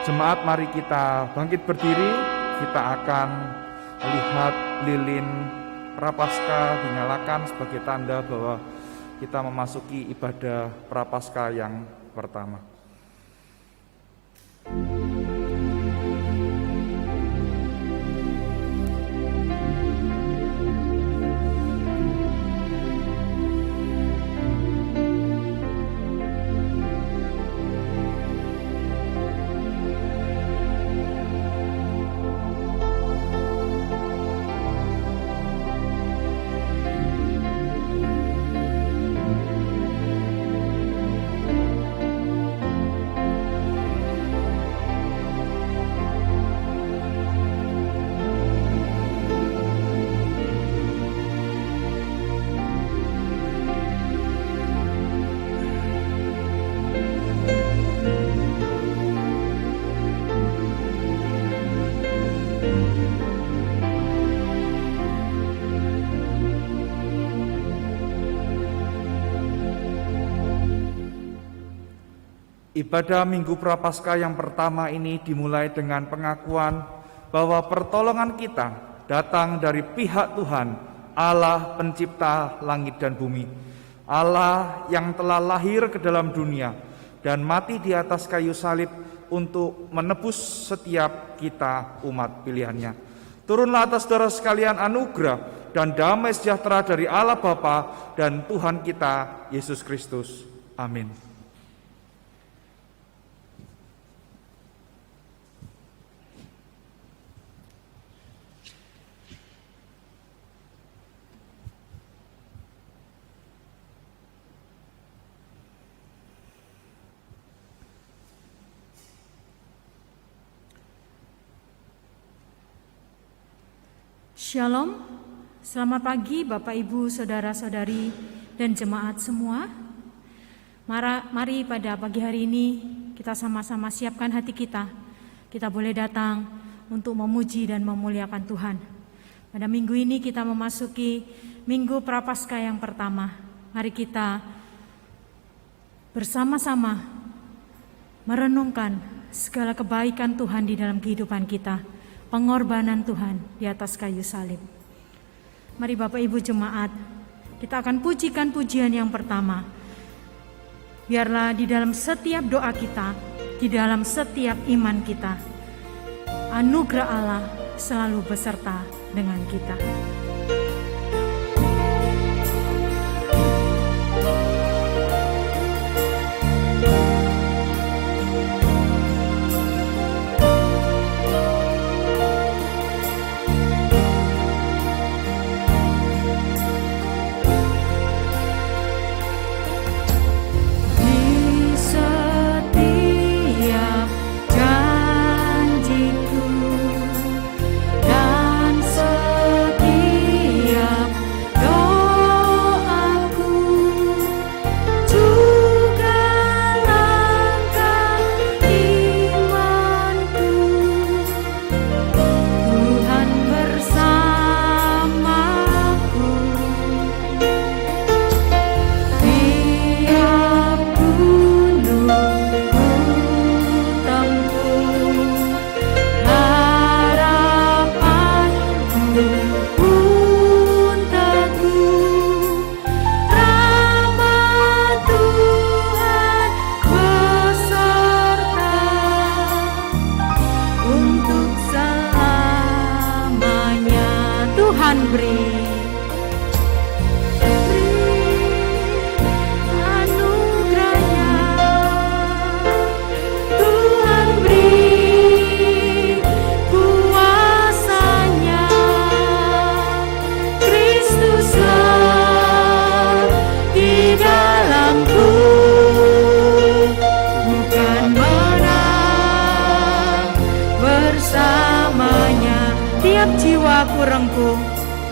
Jemaat, mari kita bangkit berdiri. Kita akan melihat lilin Prapaskah dinyalakan sebagai tanda bahwa kita memasuki ibadah Prapaskah yang pertama. Ibadah Minggu Prapaskah yang pertama ini dimulai dengan pengakuan bahwa pertolongan kita datang dari pihak Tuhan, Allah pencipta langit dan bumi. Allah yang telah lahir ke dalam dunia dan mati di atas kayu salib untuk menebus setiap kita umat pilihannya. Turunlah atas saudara sekalian anugerah dan damai sejahtera dari Allah Bapa dan Tuhan kita Yesus Kristus. Amin. Shalom, selamat pagi Bapak Ibu, Saudara-saudari, dan jemaat semua. Mari pada pagi hari ini kita sama-sama siapkan hati kita. Kita boleh datang untuk memuji dan memuliakan Tuhan. Pada minggu ini kita memasuki Minggu Prapaskah yang pertama. Mari kita bersama-sama merenungkan segala kebaikan Tuhan di dalam kehidupan kita. Pengorbanan Tuhan di atas kayu salib. Mari Bapak Ibu jemaat, kita akan pujikan pujian yang pertama. Biarlah di dalam setiap doa kita, di dalam setiap iman kita, anugerah Allah selalu beserta dengan kita.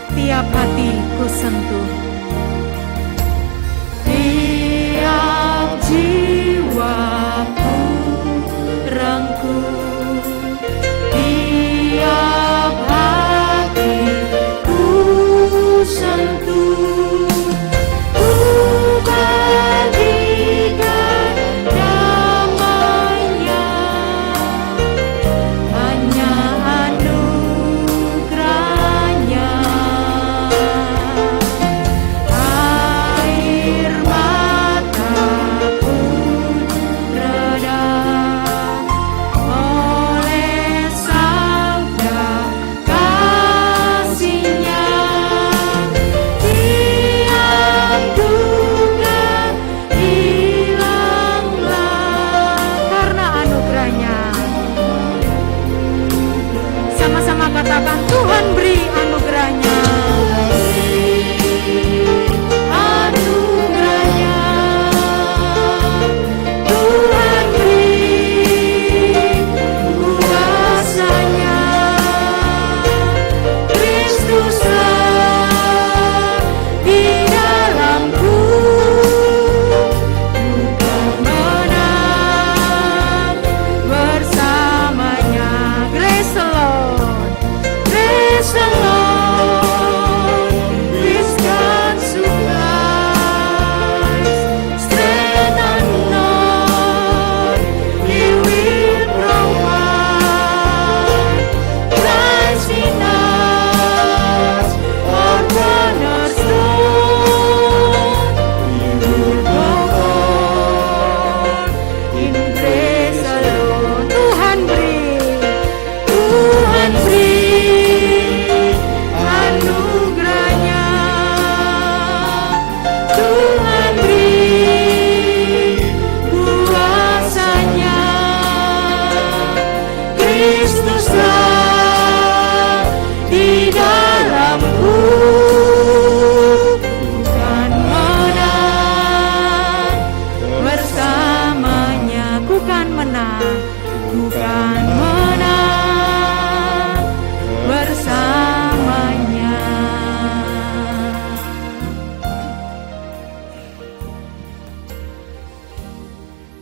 Tiap hatiku sentuh, tiap jiwaku rengkuh, tiap hatiku sentuh. Ku bagikan damai-Nya.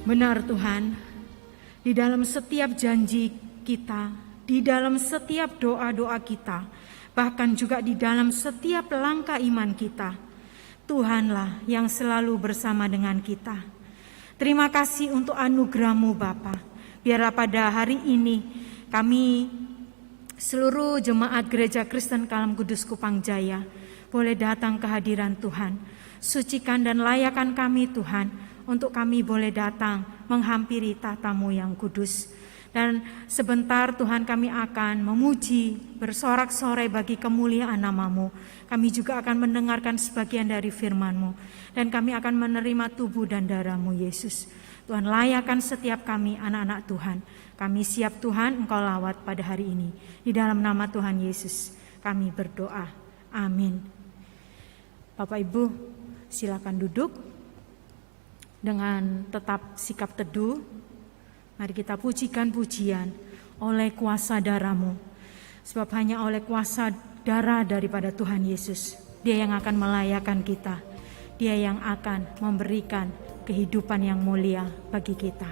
Benar Tuhan, di dalam setiap janji kita, di dalam setiap doa-doa kita, bahkan juga di dalam setiap langkah iman kita, Tuhanlah yang selalu bersama dengan kita. Terima kasih untuk anugerah-Mu Bapa. Biarlah pada hari ini kami seluruh jemaat Gereja Kristen Kalam Kudus Kupang Jaya boleh datang ke hadiran Tuhan. Sucikan dan layakan kami Tuhan, untuk kami boleh datang menghampiri tahta-Mu yang kudus. Dan sebentar Tuhan kami akan memuji, bersorak-sorai bagi kemuliaan nama-Mu. Kami juga akan mendengarkan sebagian dari firman-Mu. Dan kami akan menerima tubuh dan darah-Mu Yesus. Tuhan layakan setiap kami anak-anak Tuhan. Kami siap Tuhan Engkau lawat pada hari ini. Di dalam nama Tuhan Yesus kami berdoa. Amin. Bapak Ibu silakan duduk. Dengan tetap sikap teduh, mari kita pujikan pujian oleh kuasa darah-Mu. Sebab hanya oleh kuasa darah daripada Tuhan Yesus, Dia yang akan melayakan kita. Dia yang akan memberikan kehidupan yang mulia bagi kita.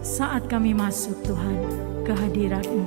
Saat kami masuk Tuhan ke hadirat-Mu,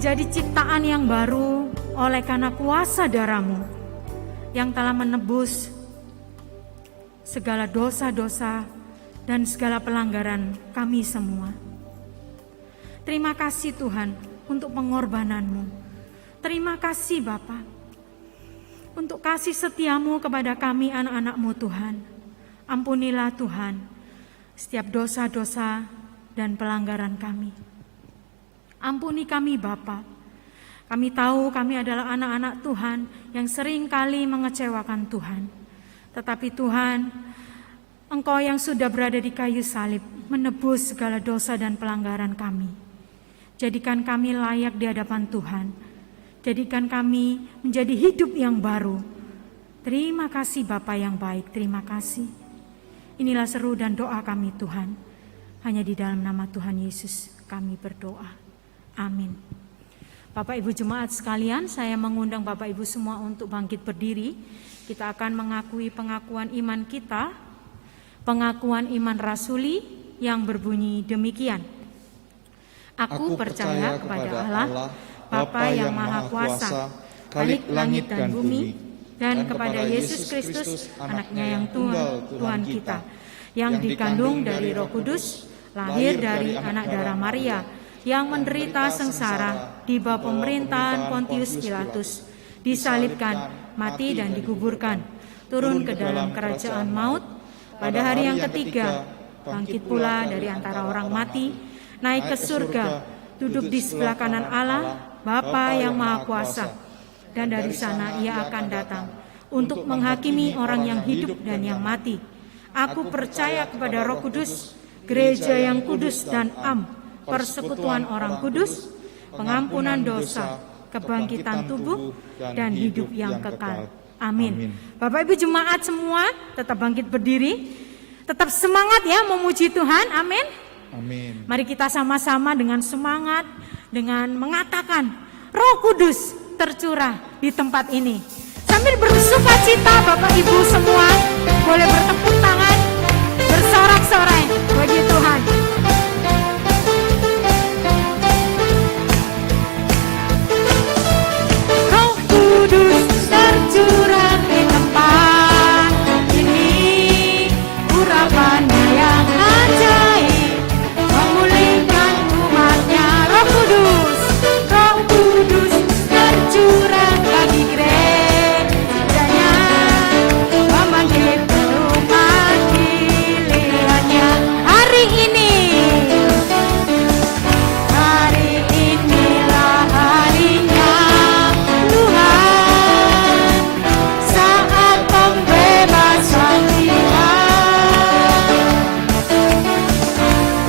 menjadi ciptaan yang baru oleh karena kuasa darah-Mu yang telah menebus segala dosa-dosa dan segala pelanggaran kami semua. Terima kasih Tuhan untuk pengorbanan-Mu. Terima kasih Bapa untuk kasih setia-Mu kepada kami anak-anak-Mu Tuhan. Ampunilah Tuhan setiap dosa-dosa dan pelanggaran kami. Ampuni kami Bapa. Kami tahu kami adalah anak-anak Tuhan yang sering kali mengecewakan Tuhan. Tetapi Tuhan, Engkau yang sudah berada di kayu salib menebus segala dosa dan pelanggaran kami. Jadikan kami layak di hadapan Tuhan. Jadikan kami menjadi hidup yang baru. Terima kasih Bapa yang baik, terima kasih. Inilah seru dan doa kami Tuhan. Hanya di dalam nama Tuhan Yesus kami berdoa. Amin. Bapak Ibu Jemaat sekalian, saya mengundang Bapak Ibu semua untuk bangkit berdiri. Kita akan mengakui pengakuan iman kita, pengakuan iman rasuli yang berbunyi demikian. Aku percaya kepada Allah, Bapa yang Maha Kuasa, Khalik langit dan bumi, dan kepada Yesus Kristus, anaknya yang Tuhan kita, yang dikandung dari Roh Kudus, lahir dari anak darah Maria, yang menderita sengsara di bawah pemerintahan Pontius Pilatus, disalibkan, mati dan dikuburkan, turun ke dalam kerajaan maut, pada hari yang ketiga, bangkit pula dari antara orang mati, naik ke surga, duduk di sebelah kanan Allah, Bapa yang Maha Kuasa, dan dari sana ia akan datang untuk menghakimi orang yang hidup dan yang mati. Aku percaya kepada Roh Kudus, gereja yang kudus dan persekutuan orang kudus, pengampunan dosa, kebangkitan tubuh, dan hidup yang kekal. Amin. Bapak Ibu Jemaat semua tetap bangkit berdiri, tetap semangat ya memuji Tuhan. Amin. Amin. Mari kita sama-sama dengan semangat, dengan mengatakan Roh Kudus tercurah di tempat ini. Sambil bersuka cita Bapak Ibu semua boleh bertepuk tangan, bersorak-sorai bagi Tuhan. Roh Kudus tercurah di tempat ini, urapannya yang ajaib memulihkan umatnya. Roh Kudus tercurah bagi gerejanya, membangkitkan umat pilihannya. Hari inilah harinya Tuhan, saat pembebasan jiwa,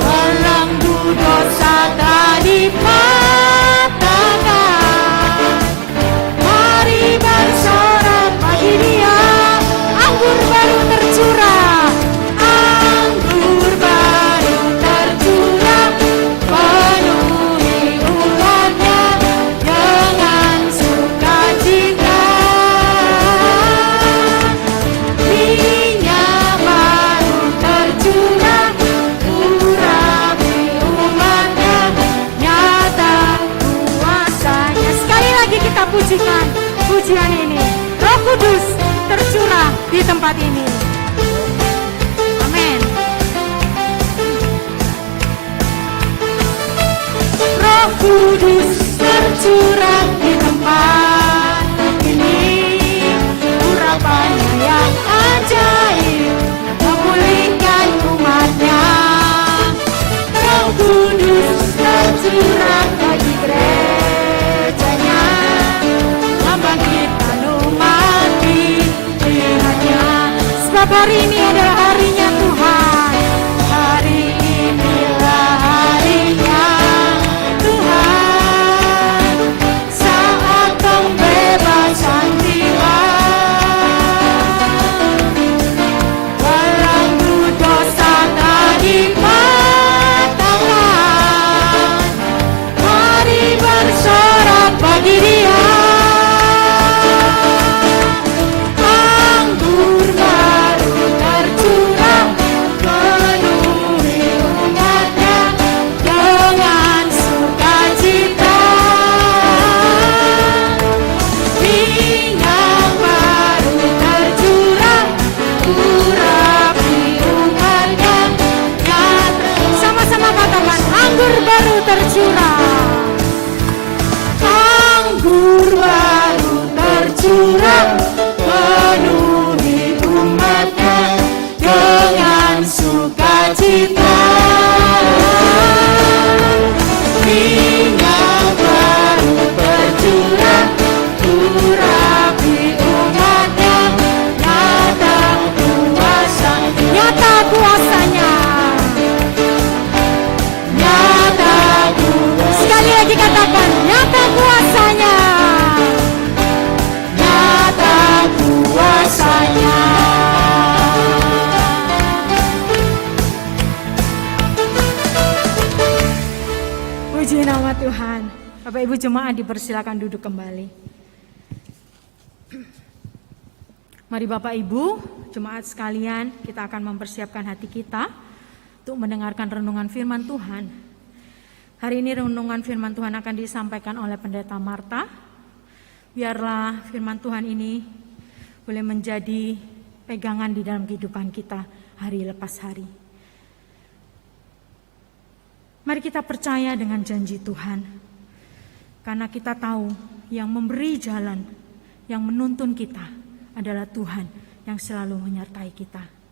belenggu dosa tak dipatahkan. Mari bersorak bagi Dia, anggur baru tercurah, anggur baru tercurah, penuhi umatnya dengan sukacita. Minyak baru tercurah, urapi umatnya, nyata kuasanya. Sekali lagi kita pujikan pujian ini. Roh Kudus tercurah di tempat ini. Amin. Roh Kudus tercurah di tempat ini, urapannya yang ajaib memulihkan umatnya. Roh Kudus tercurah bagi gerejanya, membangkitkan umat pilihannya. Sebab hari ini adalah harinya Tuhan. Hari inilah harinya Tuhan, saat pembebasan jiwa, belenggu dosa tak dipatahkan. Mari bersorak bagi Dia, anggur baru tercurah, jemaat dipersilakan duduk kembali. Mari Bapak Ibu, jemaat sekalian, kita akan mempersiapkan hati kita untuk mendengarkan renungan firman Tuhan. Hari ini renungan firman Tuhan akan disampaikan oleh Pendeta Marta. Biarlah firman Tuhan ini boleh menjadi pegangan di dalam kehidupan kita hari lepas hari. Mari kita percaya dengan janji Tuhan, karena kita tahu yang memberi jalan, yang menuntun kita adalah Tuhan yang selalu menyertai kita.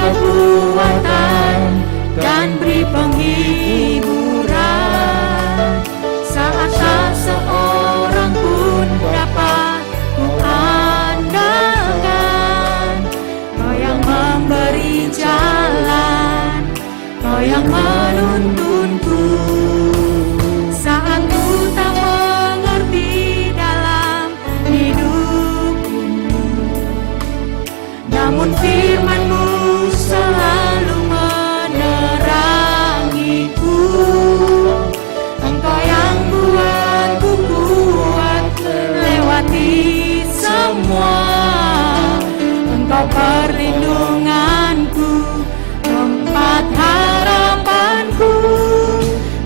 Kekuatan dan beri penghiburan saat tak seorang pun dapat kuandalkan. Kau yang memberi jalan, Kau yang menuntunku saat ku tak mengerti dalam hidup ini. Namun firman-Mu selalu menerangiku. Engkau yang buatku kuat lewati semua. Engkau perlindunganku, tempat harapanku.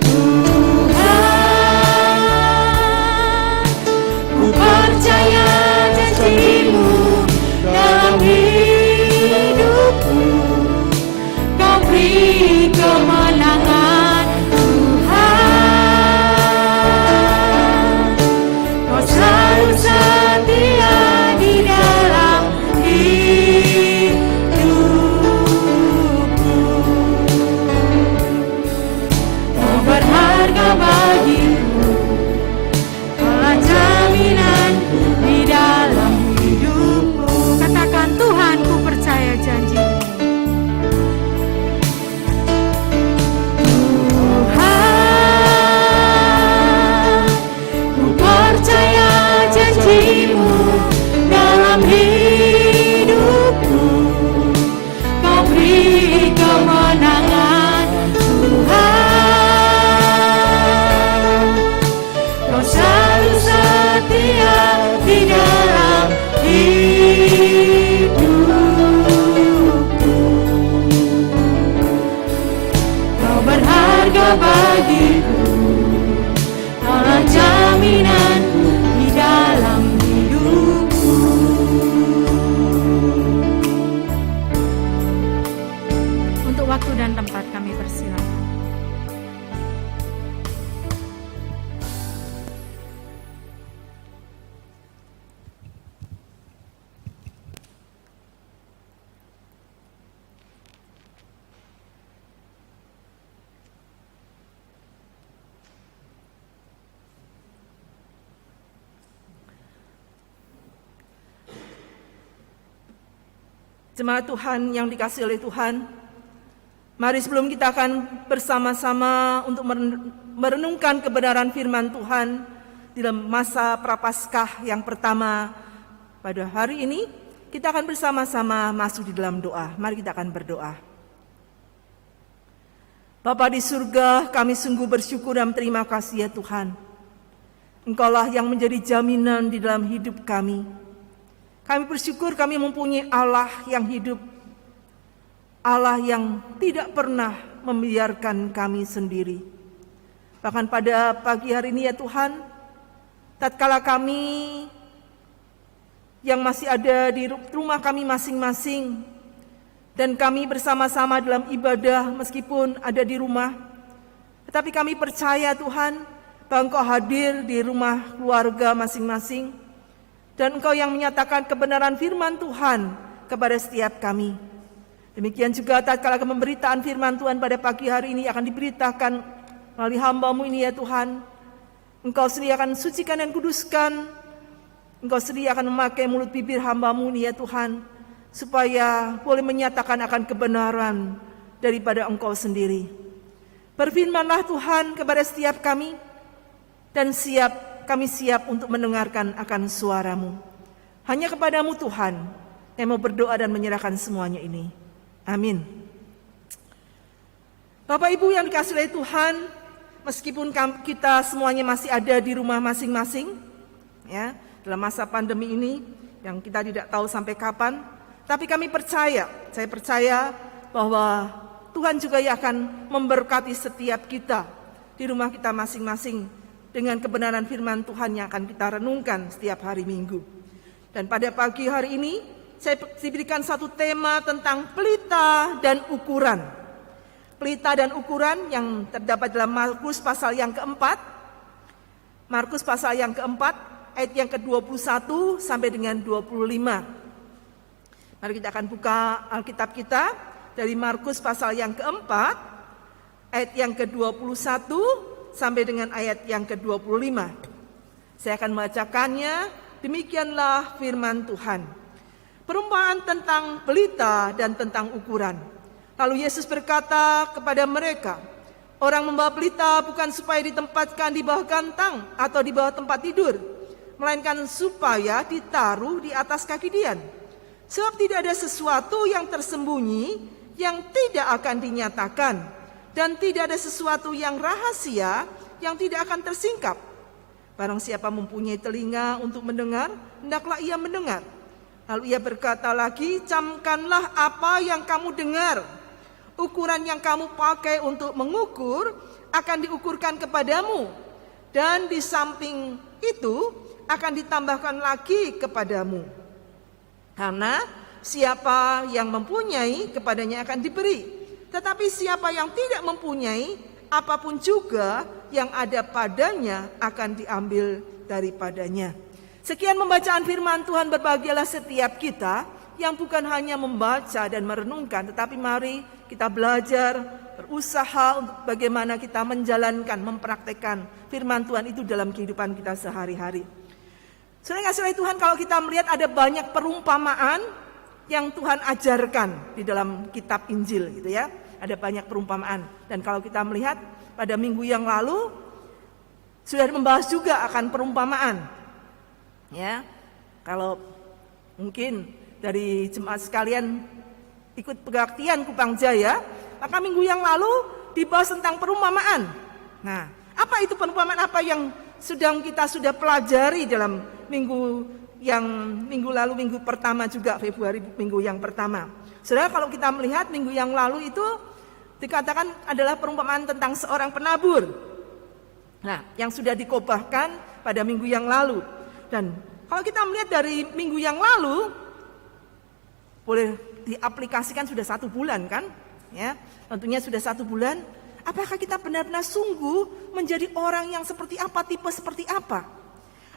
Tuhan, ku percaya janji-Mu dalam hidupku. Kau beri kemenangan, Tuhan. Kau selalu setia di dalam hidupku. Kau berharga bagiku, Kaulah jaminanku di dalam hidupku. Katakan, Tuhan, ku percaya janji-Mu. Tuhan, ku percaya janji-Mu dalam hidupku. Kau beri kemenangan, Tuhan. Kau selalu setia di dalam hidupku. Kau berharga bagiku, Kaulah jaminanku di dalam hidupku. Untuk waktu dan tempat kami persilakan. Jemaat Tuhan yang dikasihi oleh Tuhan, mari sebelum kita akan bersama-sama untuk merenungkan kebenaran firman Tuhan di dalam masa Prapaskah yang pertama pada hari ini, kita akan bersama-sama masuk di dalam doa. Mari kita akan berdoa. Bapa di surga, kami sungguh bersyukur dan terima kasih ya Tuhan. Engkaulah yang menjadi jaminan di dalam hidup kami. Kami bersyukur kami mempunyai Allah yang hidup, Allah yang tidak pernah membiarkan kami sendiri. Bahkan pada pagi hari ini ya Tuhan, tatkala kami yang masih ada di rumah kami masing-masing, dan kami bersama-sama dalam ibadah meskipun ada di rumah, tetapi kami percaya Tuhan, bahwa Engkau hadir di rumah keluarga masing-masing, dan Engkau yang menyatakan kebenaran firman Tuhan kepada setiap kami. Demikian juga tatkala pemberitaan firman Tuhan pada pagi hari ini akan diberitakan melalui hamba-Mu ini ya Tuhan, Engkau sendiri akan sucikan dan kuduskan, Engkau sendiri akan memakai mulut bibir hamba-Mu ini ya Tuhan, supaya boleh menyatakan akan kebenaran daripada Engkau sendiri. Berfirmanlah Tuhan kepada setiap kami, dan kami siap untuk mendengarkan akan suara-Mu. Hanya kepadamu Tuhan yang mau berdoa dan menyerahkan semuanya ini. Amin. Bapak Ibu yang dikasihi oleh Tuhan, meskipun kita semuanya masih ada di rumah masing-masing, ya, dalam masa pandemi ini yang kita tidak tahu sampai kapan, tapi saya percaya bahwa Tuhan juga akan memberkati setiap kita di rumah kita masing-masing dengan kebenaran firman Tuhan yang akan kita renungkan setiap hari Minggu. Dan pada pagi hari ini saya diberikan satu tema tentang pelita dan ukuran. Pelita dan ukuran yang terdapat dalam Markus pasal yang keempat. Markus pasal yang keempat ayat yang ke-21 sampai dengan 25. Mari kita akan buka Alkitab kita dari Markus pasal yang keempat ayat yang ke-21 sampai dengan ayat yang ke-25. Saya akan membacakannya. Demikianlah firman Tuhan. Perumpamaan tentang pelita dan tentang ukuran. Lalu Yesus berkata kepada mereka, orang membawa pelita bukan supaya ditempatkan di bawah gantang atau di bawah tempat tidur, melainkan supaya ditaruh di atas kaki dian. Sebab tidak ada sesuatu yang tersembunyi yang tidak akan dinyatakan, dan tidak ada sesuatu yang rahasia yang tidak akan tersingkap. Barang siapa mempunyai telinga untuk mendengar, hendaklah ia mendengar. Lalu ia berkata lagi, camkanlah apa yang kamu dengar. Ukuran yang kamu pakai untuk mengukur akan diukurkan kepadamu, dan di samping itu akan ditambahkan lagi kepadamu. Karena siapa yang mempunyai, kepadanya akan diberi. Tetapi siapa yang tidak mempunyai, apapun juga yang ada padanya akan diambil daripadanya. Sekian pembacaan firman Tuhan. Berbahagialah setiap kita yang bukan hanya membaca dan merenungkan, tetapi mari kita belajar, berusaha untuk bagaimana kita menjalankan, mempraktekkan firman Tuhan itu dalam kehidupan kita sehari-hari. Saudara kasih Tuhan, kalau kita melihat ada banyak perumpamaan yang Tuhan ajarkan di dalam kitab Injil gitu ya. Ada banyak perumpamaan, dan kalau kita melihat pada minggu yang lalu sudah membahas juga akan perumpamaan. Ya, kalau mungkin dari jemaat sekalian ikut kebaktian Kupang Jaya, maka minggu yang lalu dibahas tentang perumpamaan. Nah, apa itu perumpamaan apa yang kita sudah pelajari dalam minggu lalu, minggu pertama juga, Februari minggu yang pertama. Saudara, kalau kita melihat minggu yang lalu itu dikatakan adalah perumpamaan tentang seorang penabur. Nah, yang sudah dikobahkan pada minggu yang lalu. Dan kalau kita melihat dari minggu yang lalu, boleh diaplikasikan sudah 1 bulan kan? Ya, tentunya sudah 1 bulan. Apakah kita benar-benar sungguh menjadi orang yang seperti apa, tipe seperti apa?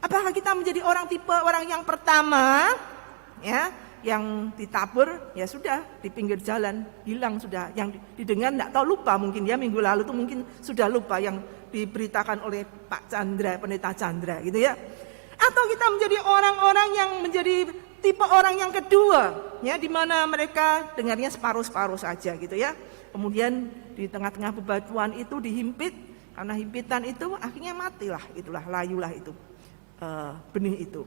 Apakah kita menjadi orang yang pertama, ya, yang ditabur, ya sudah di pinggir jalan, hilang sudah. Yang didengar tidak tahu, lupa mungkin ya, minggu lalu itu mungkin sudah lupa yang diberitakan oleh Pak Chandra, Pendeta Chandra gitu ya. Atau kita menjadi orang-orang yang menjadi tipe orang yang kedua, ya, di mana mereka dengarnya separuh-separuh saja gitu ya. Kemudian di tengah-tengah bebatuan itu dihimpit, karena himpitan itu akhirnya matilah, itulah, layulah itu benih itu.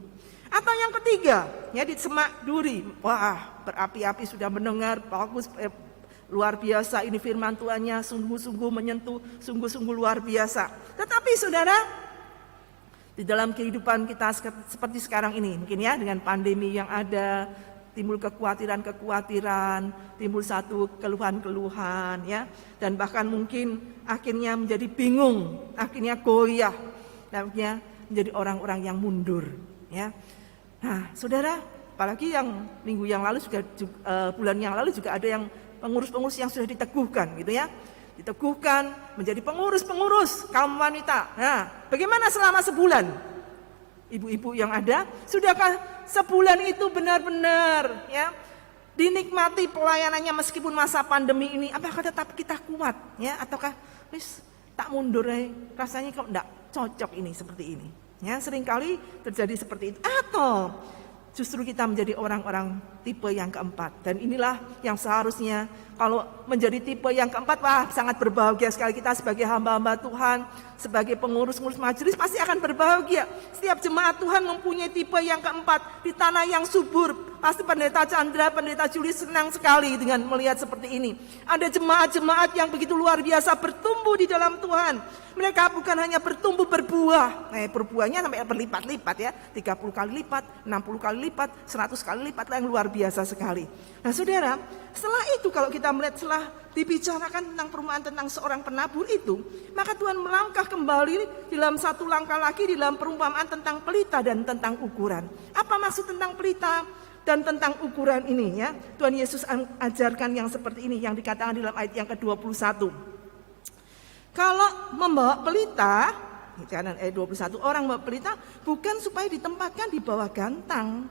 Atau yang ketiga, ya, di semak duri, wah, berapi-api sudah mendengar, bagus, luar biasa ini firman Tuhannya, sungguh-sungguh menyentuh, sungguh-sungguh luar biasa. Tetapi saudara, di dalam kehidupan kita seperti sekarang ini, mungkin ya, dengan pandemi yang ada, timbul kekhawatiran-kekhawatiran, timbul satu keluhan-keluhan, ya, dan bahkan mungkin akhirnya menjadi bingung, akhirnya goyah, akhirnya menjadi orang-orang yang mundur, ya. Nah, saudara, apalagi yang minggu yang lalu juga bulan yang lalu juga ada yang pengurus-pengurus yang sudah diteguhkan, gitu ya. diteguhkan menjadi pengurus-pengurus kaum wanita. Nah, bagaimana selama sebulan? Ibu-ibu yang ada, sudahkah sebulan itu benar-benar ya dinikmati pelayanannya meskipun masa pandemi ini? Apakah tetap kita kuat ya, ataukah wis tak mundur rasanya kok enggak cocok ini seperti ini? Ya, seringkali terjadi seperti itu. Atau justru kita menjadi orang-orang tipe yang keempat. Dan inilah yang seharusnya kalau menjadi tipe yang keempat, wah sangat berbahagia sekali kita sebagai hamba-hamba Tuhan, sebagai pengurus-pengurus majelis pasti akan berbahagia. Setiap jemaat Tuhan mempunyai tipe yang keempat di tanah yang subur. Pasti Pendeta Chandra, Pendeta Julius senang sekali dengan melihat seperti ini. Ada jemaat-jemaat yang begitu luar biasa bertumbuh di dalam Tuhan. Mereka bukan hanya bertumbuh berbuah, berbuahnya sampai berlipat-lipat ya, 30 kali lipat, 60 kali lipat, 100 kali lipat, yang luar biasa sekali. Nah saudara, setelah itu kalau kita melihat setelah dibicarakan tentang perumpamaan tentang seorang penabur itu, maka Tuhan melangkah kembali dalam satu langkah lagi di dalam perumpamaan tentang pelita dan tentang ukuran. Apa maksud tentang pelita dan tentang ukuran ini ya? Tuhan Yesus ajarkan yang seperti ini yang dikatakan dalam ayat yang ke-21. Kalau membawa pelita, karena ayat 21, orang membawa pelita bukan supaya ditempatkan di bawah gantang.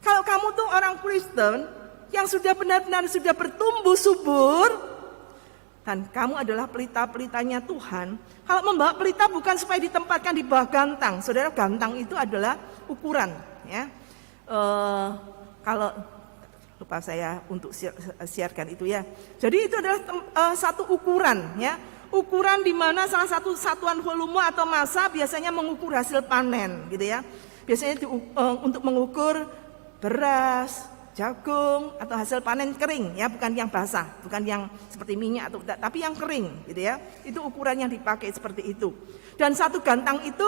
Kalau kamu tuh orang Kristen yang sudah benar-benar sudah bertumbuh subur, dan kamu adalah pelita-pelitanya Tuhan, kalau membawa pelita bukan supaya ditempatkan di bawah gantang. Saudara, gantang itu adalah ukuran ya. Kalau lupa saya untuk siarkan itu ya. Jadi itu adalah satu ukuran ya. Ukuran di mana salah satu satuan volume atau massa biasanya mengukur hasil panen gitu ya. Biasanya untuk mengukur beras, jagung atau hasil panen kering ya, bukan yang basah, bukan yang seperti minyak atau tapi yang kering gitu ya. Itu ukuran yang dipakai seperti itu. Dan satu gantang itu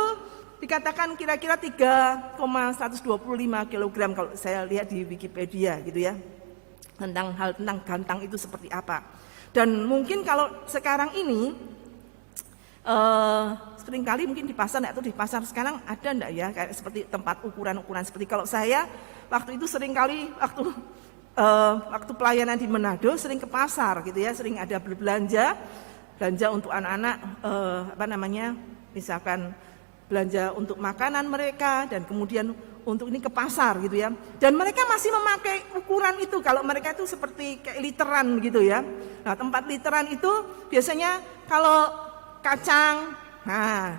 dikatakan kira-kira 3,125 kg kalau saya lihat di Wikipedia gitu ya. Tentang gantang itu seperti apa. Dan mungkin kalau sekarang ini seringkali mungkin di pasar atau di pasar sekarang ada enggak ya kayak seperti tempat ukuran-ukuran seperti kalau saya waktu itu seringkali waktu pelayanan di Manado sering ke pasar gitu ya, sering ada belanja untuk anak-anak misalkan belanja untuk makanan mereka dan kemudian untuk ini ke pasar gitu ya. Dan mereka masih memakai ukuran itu. Kalau mereka itu seperti kayak literan gitu ya. Nah, tempat literan itu biasanya kalau kacang, nah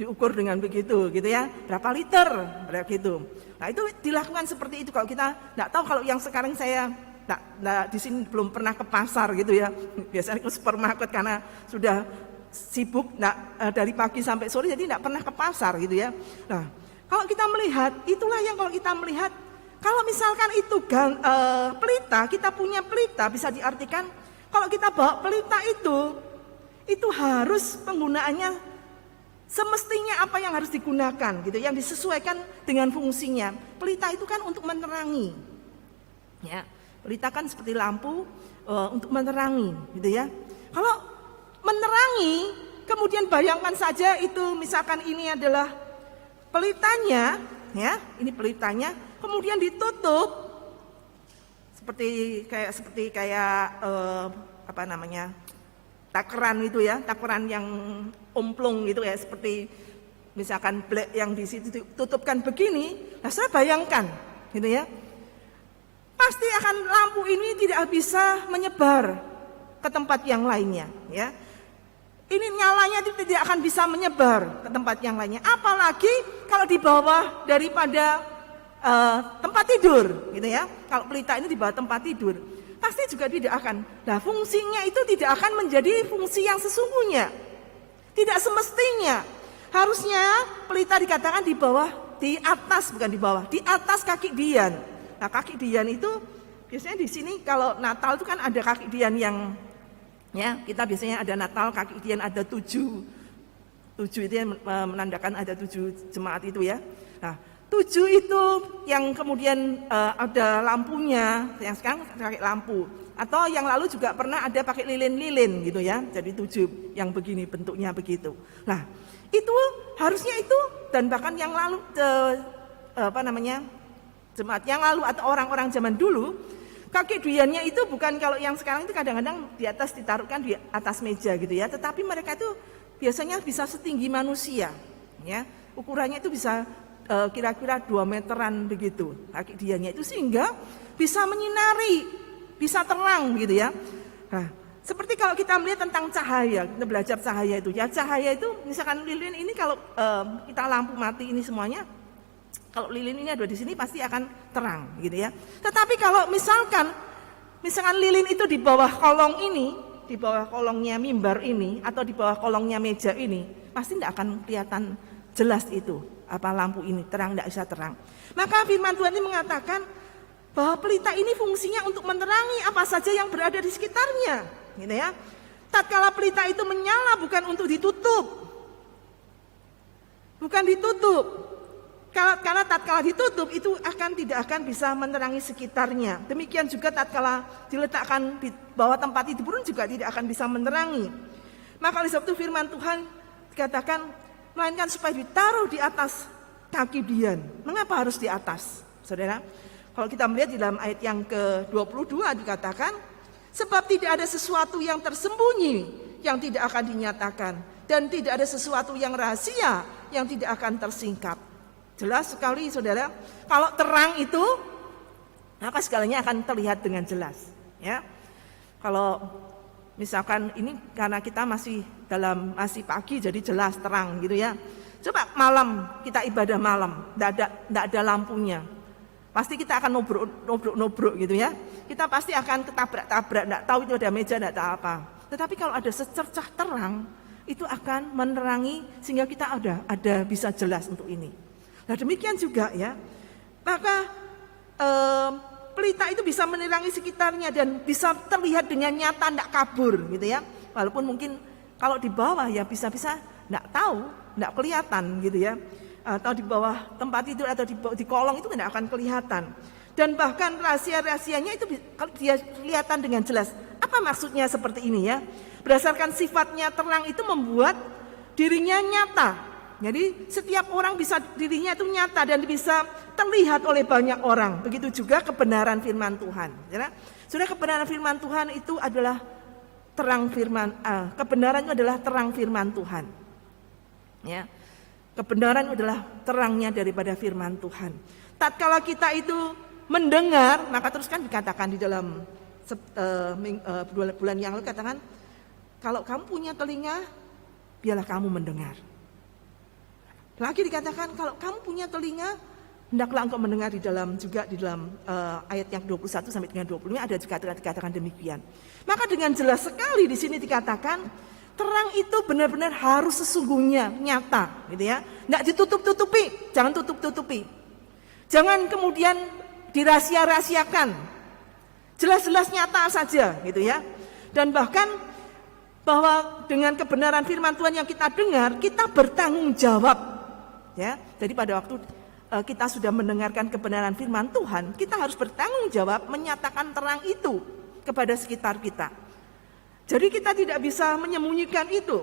diukur dengan begitu gitu ya. Berapa liter, berapa gitu. Nah, itu dilakukan seperti itu. Kalau kita enggak tahu, kalau yang sekarang saya di sini belum pernah ke pasar gitu ya. Biasanya ke supermarket karena sudah sibuk dari pagi sampai sore, jadi enggak pernah ke pasar gitu ya. Nah, kalau kita melihat, itulah yang kalau kita melihat, kalau misalkan itu pelita, kita punya pelita bisa diartikan, kalau kita bawa pelita itu harus penggunaannya semestinya apa yang harus digunakan gitu, yang disesuaikan dengan fungsinya. Pelita itu kan untuk menerangi, ya. Pelita kan seperti lampu untuk menerangi, gitu ya. Kalau menerangi, kemudian bayangkan saja itu, misalkan ini adalah pelitanya, ya, ini pelitanya, kemudian ditutup seperti kayak takeran itu ya, takeran yang omplung gitu ya, seperti misalkan black yang di situ ditutupkan begini. Nah, saya bayangkan, gitu ya, pasti akan lampu ini tidak bisa menyebar ke tempat yang lainnya, ya. Ini nyalanya tidak akan bisa menyebar ke tempat yang lainnya. Apalagi kalau di bawah daripada tempat tidur, gitu ya. Kalau pelita ini di bawah tempat tidur, pasti juga tidak akan. Nah, fungsinya itu tidak akan menjadi fungsi yang sesungguhnya. Tidak semestinya. Harusnya pelita dikatakan di bawah, di atas, bukan di bawah, di atas kaki dian. Nah, kaki dian itu biasanya di sini kalau Natal itu kan ada kaki dian yang, ya, kita biasanya ada Natal, kaki dian ada 7 itu yang menandakan ada 7 jemaat itu ya. Nah, 7 itu yang kemudian ada lampunya, yang sekarang pakai lampu. Atau yang lalu juga pernah ada pakai lilin-lilin gitu ya. Jadi 7 yang begini bentuknya begitu. Nah, itu harusnya itu, dan bahkan yang lalu jemaat yang lalu atau orang-orang zaman dulu, Kaki duyannya itu bukan kalau yang sekarang itu kadang-kadang di atas ditaruhkan di atas meja gitu ya, tetapi mereka itu biasanya bisa setinggi manusia, ya. Ukurannya itu bisa kira-kira 2 meteran begitu kaki duyannya itu, sehingga bisa menyinari, bisa terang gitu ya. Nah, seperti kalau kita melihat tentang cahaya, kita belajar cahaya itu ya, cahaya itu misalkan lilin ini kalau kita lampu mati ini semuanya, kalau lilin ini ada di sini pasti akan terang gitu ya. Tetapi kalau misalkan lilin itu di bawah kolong ini, di bawah kolongnya mimbar ini atau di bawah kolongnya meja ini, pasti tidak akan kelihatan jelas itu apa lampu ini terang, tidak bisa terang. Maka firman Tuhan ini mengatakan bahwa pelita ini fungsinya untuk menerangi apa saja yang berada di sekitarnya, gitu ya. Tatkala pelita itu menyala bukan untuk ditutup, bukan ditutup. Karena tatkala ditutup itu tidak akan bisa menerangi sekitarnya. Demikian juga tatkala diletakkan di bawah tempat tidur pun juga tidak akan bisa menerangi. Maka oleh sebab itu firman Tuhan dikatakan melainkan supaya ditaruh di atas kaki dian. Mengapa harus di atas? Saudara, kalau kita melihat di dalam ayat yang ke-22 dikatakan, sebab tidak ada sesuatu yang tersembunyi yang tidak akan dinyatakan, dan tidak ada sesuatu yang rahasia yang tidak akan tersingkap. Jelas sekali saudara, kalau terang itu maka segalanya akan terlihat dengan jelas, ya. Kalau misalkan ini karena kita masih pagi jadi jelas terang gitu ya. Coba malam kita ibadah malam, tidak ada lampunya, pasti kita akan nobrok gitu ya. Kita pasti akan ketabrak-tabrak, tidak tahu itu ada meja, tidak tahu apa. Tetapi kalau ada secercah terang, itu akan menerangi sehingga kita ada bisa jelas untuk ini. Nah demikian juga ya, maka pelita itu bisa menerangi sekitarnya dan bisa terlihat dengan nyata, tidak kabur gitu ya. Walaupun mungkin kalau di bawah ya bisa-bisa tidak tahu, tidak kelihatan gitu ya. Atau di bawah tempat tidur atau di kolong itu tidak akan kelihatan. Dan bahkan rahasia-rahasianya itu dia kelihatan dengan jelas. Apa maksudnya seperti ini ya? Berdasarkan sifatnya terang itu membuat dirinya nyata. Jadi setiap orang bisa dirinya itu nyata dan bisa terlihat oleh banyak orang. Begitu juga kebenaran firman Tuhan. Sudah kebenaran firman Tuhan itu adalah terang firman. Kebenaran itu adalah terang firman Tuhan. Ya, kebenaran adalah terangnya daripada firman Tuhan. Tatkala kita itu mendengar, maka terus kan dikatakan di dalam bulan yang lalu katakan, kalau kamu punya telinga, biarlah kamu mendengar. Lagi dikatakan kalau kamu punya telinga, hendaklah engkau mendengar di dalam ayat yang 21 sampai dengan 25 ada juga dikatakan demikian. Maka dengan jelas sekali di sini dikatakan terang itu benar-benar harus sesungguhnya nyata, gitu ya. Enggak ditutup-tutupi, jangan tutup-tutupi. Jangan kemudian dirahasia-rahasiakan. Jelas-jelas nyata saja, gitu ya. Dan bahkan bahwa dengan kebenaran firman Tuhan yang kita dengar, kita bertanggung jawab. Ya, jadi pada waktu kita sudah mendengarkan kebenaran firman Tuhan, kita harus bertanggung jawab menyatakan terang itu kepada sekitar kita. Jadi kita tidak bisa menyembunyikan itu.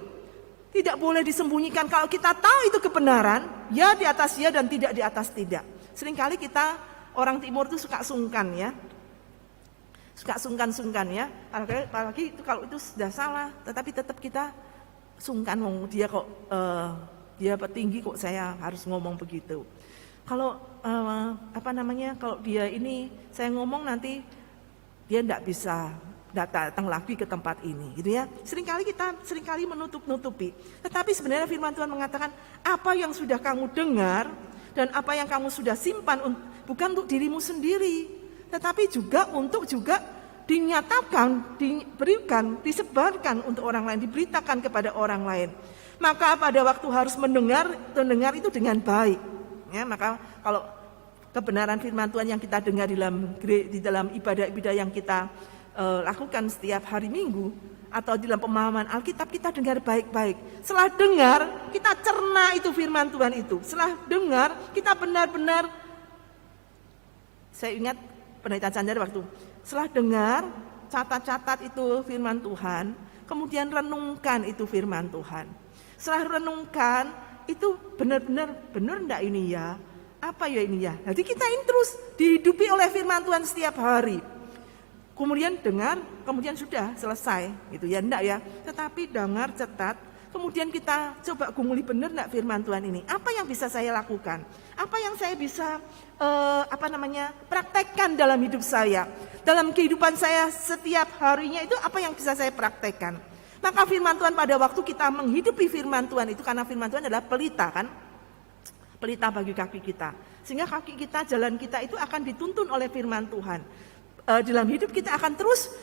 Tidak boleh disembunyikan. Kalau kita tahu itu kebenaran, ya di atas ya dan tidak di atas tidak. Seringkali kita orang timur itu suka sungkan ya. Suka sungkan ya. Apalagi itu kalau itu sudah salah, tetapi tetap kita sungkan, dia kok dia petinggi kok saya harus ngomong begitu. Kalau kalau dia ini saya ngomong nanti dia tidak bisa datang lagi ke tempat ini, gitu ya. Seringkali menutup-nutupi. Tetapi sebenarnya firman Tuhan mengatakan apa yang sudah kamu dengar dan apa yang kamu sudah simpan bukan untuk dirimu sendiri, tetapi juga dinyatakan, diberikan, disebarkan untuk orang lain, diberitakan kepada orang lain. Maka pada waktu harus mendengar itu dengan baik. Ya, maka kalau kebenaran firman Tuhan yang kita dengar di dalam ibadah-ibadah yang kita lakukan setiap hari Minggu atau di dalam pemahaman Alkitab, kita dengar baik-baik. Setelah dengar, kita cerna itu firman Tuhan itu. Setelah dengar, kita benar-benar, saya ingat Pendeta Chandra waktu setelah dengar, catat-catat itu firman Tuhan, kemudian renungkan itu firman Tuhan. Setelah renungkan, itu benar enggak ini ya? Apa ya ini ya? Jadi kita ini terus dihidupi oleh firman Tuhan setiap hari. kemudian dengar, kemudian sudah selesai, gitu ya, enggak ya. Tetapi dengar, catat, kemudian kita coba gumuli benar enggak firman Tuhan ini. Apa yang bisa saya lakukan? Apa yang saya bisa praktekkan dalam hidup saya? Dalam kehidupan saya setiap harinya itu apa yang bisa saya praktekkan? Maka firman Tuhan pada waktu kita menghidupi firman Tuhan itu, karena firman Tuhan adalah pelita kan? Pelita bagi kaki kita. Sehingga kaki kita, jalan kita itu akan dituntun oleh firman Tuhan. Dalam hidup kita akan terus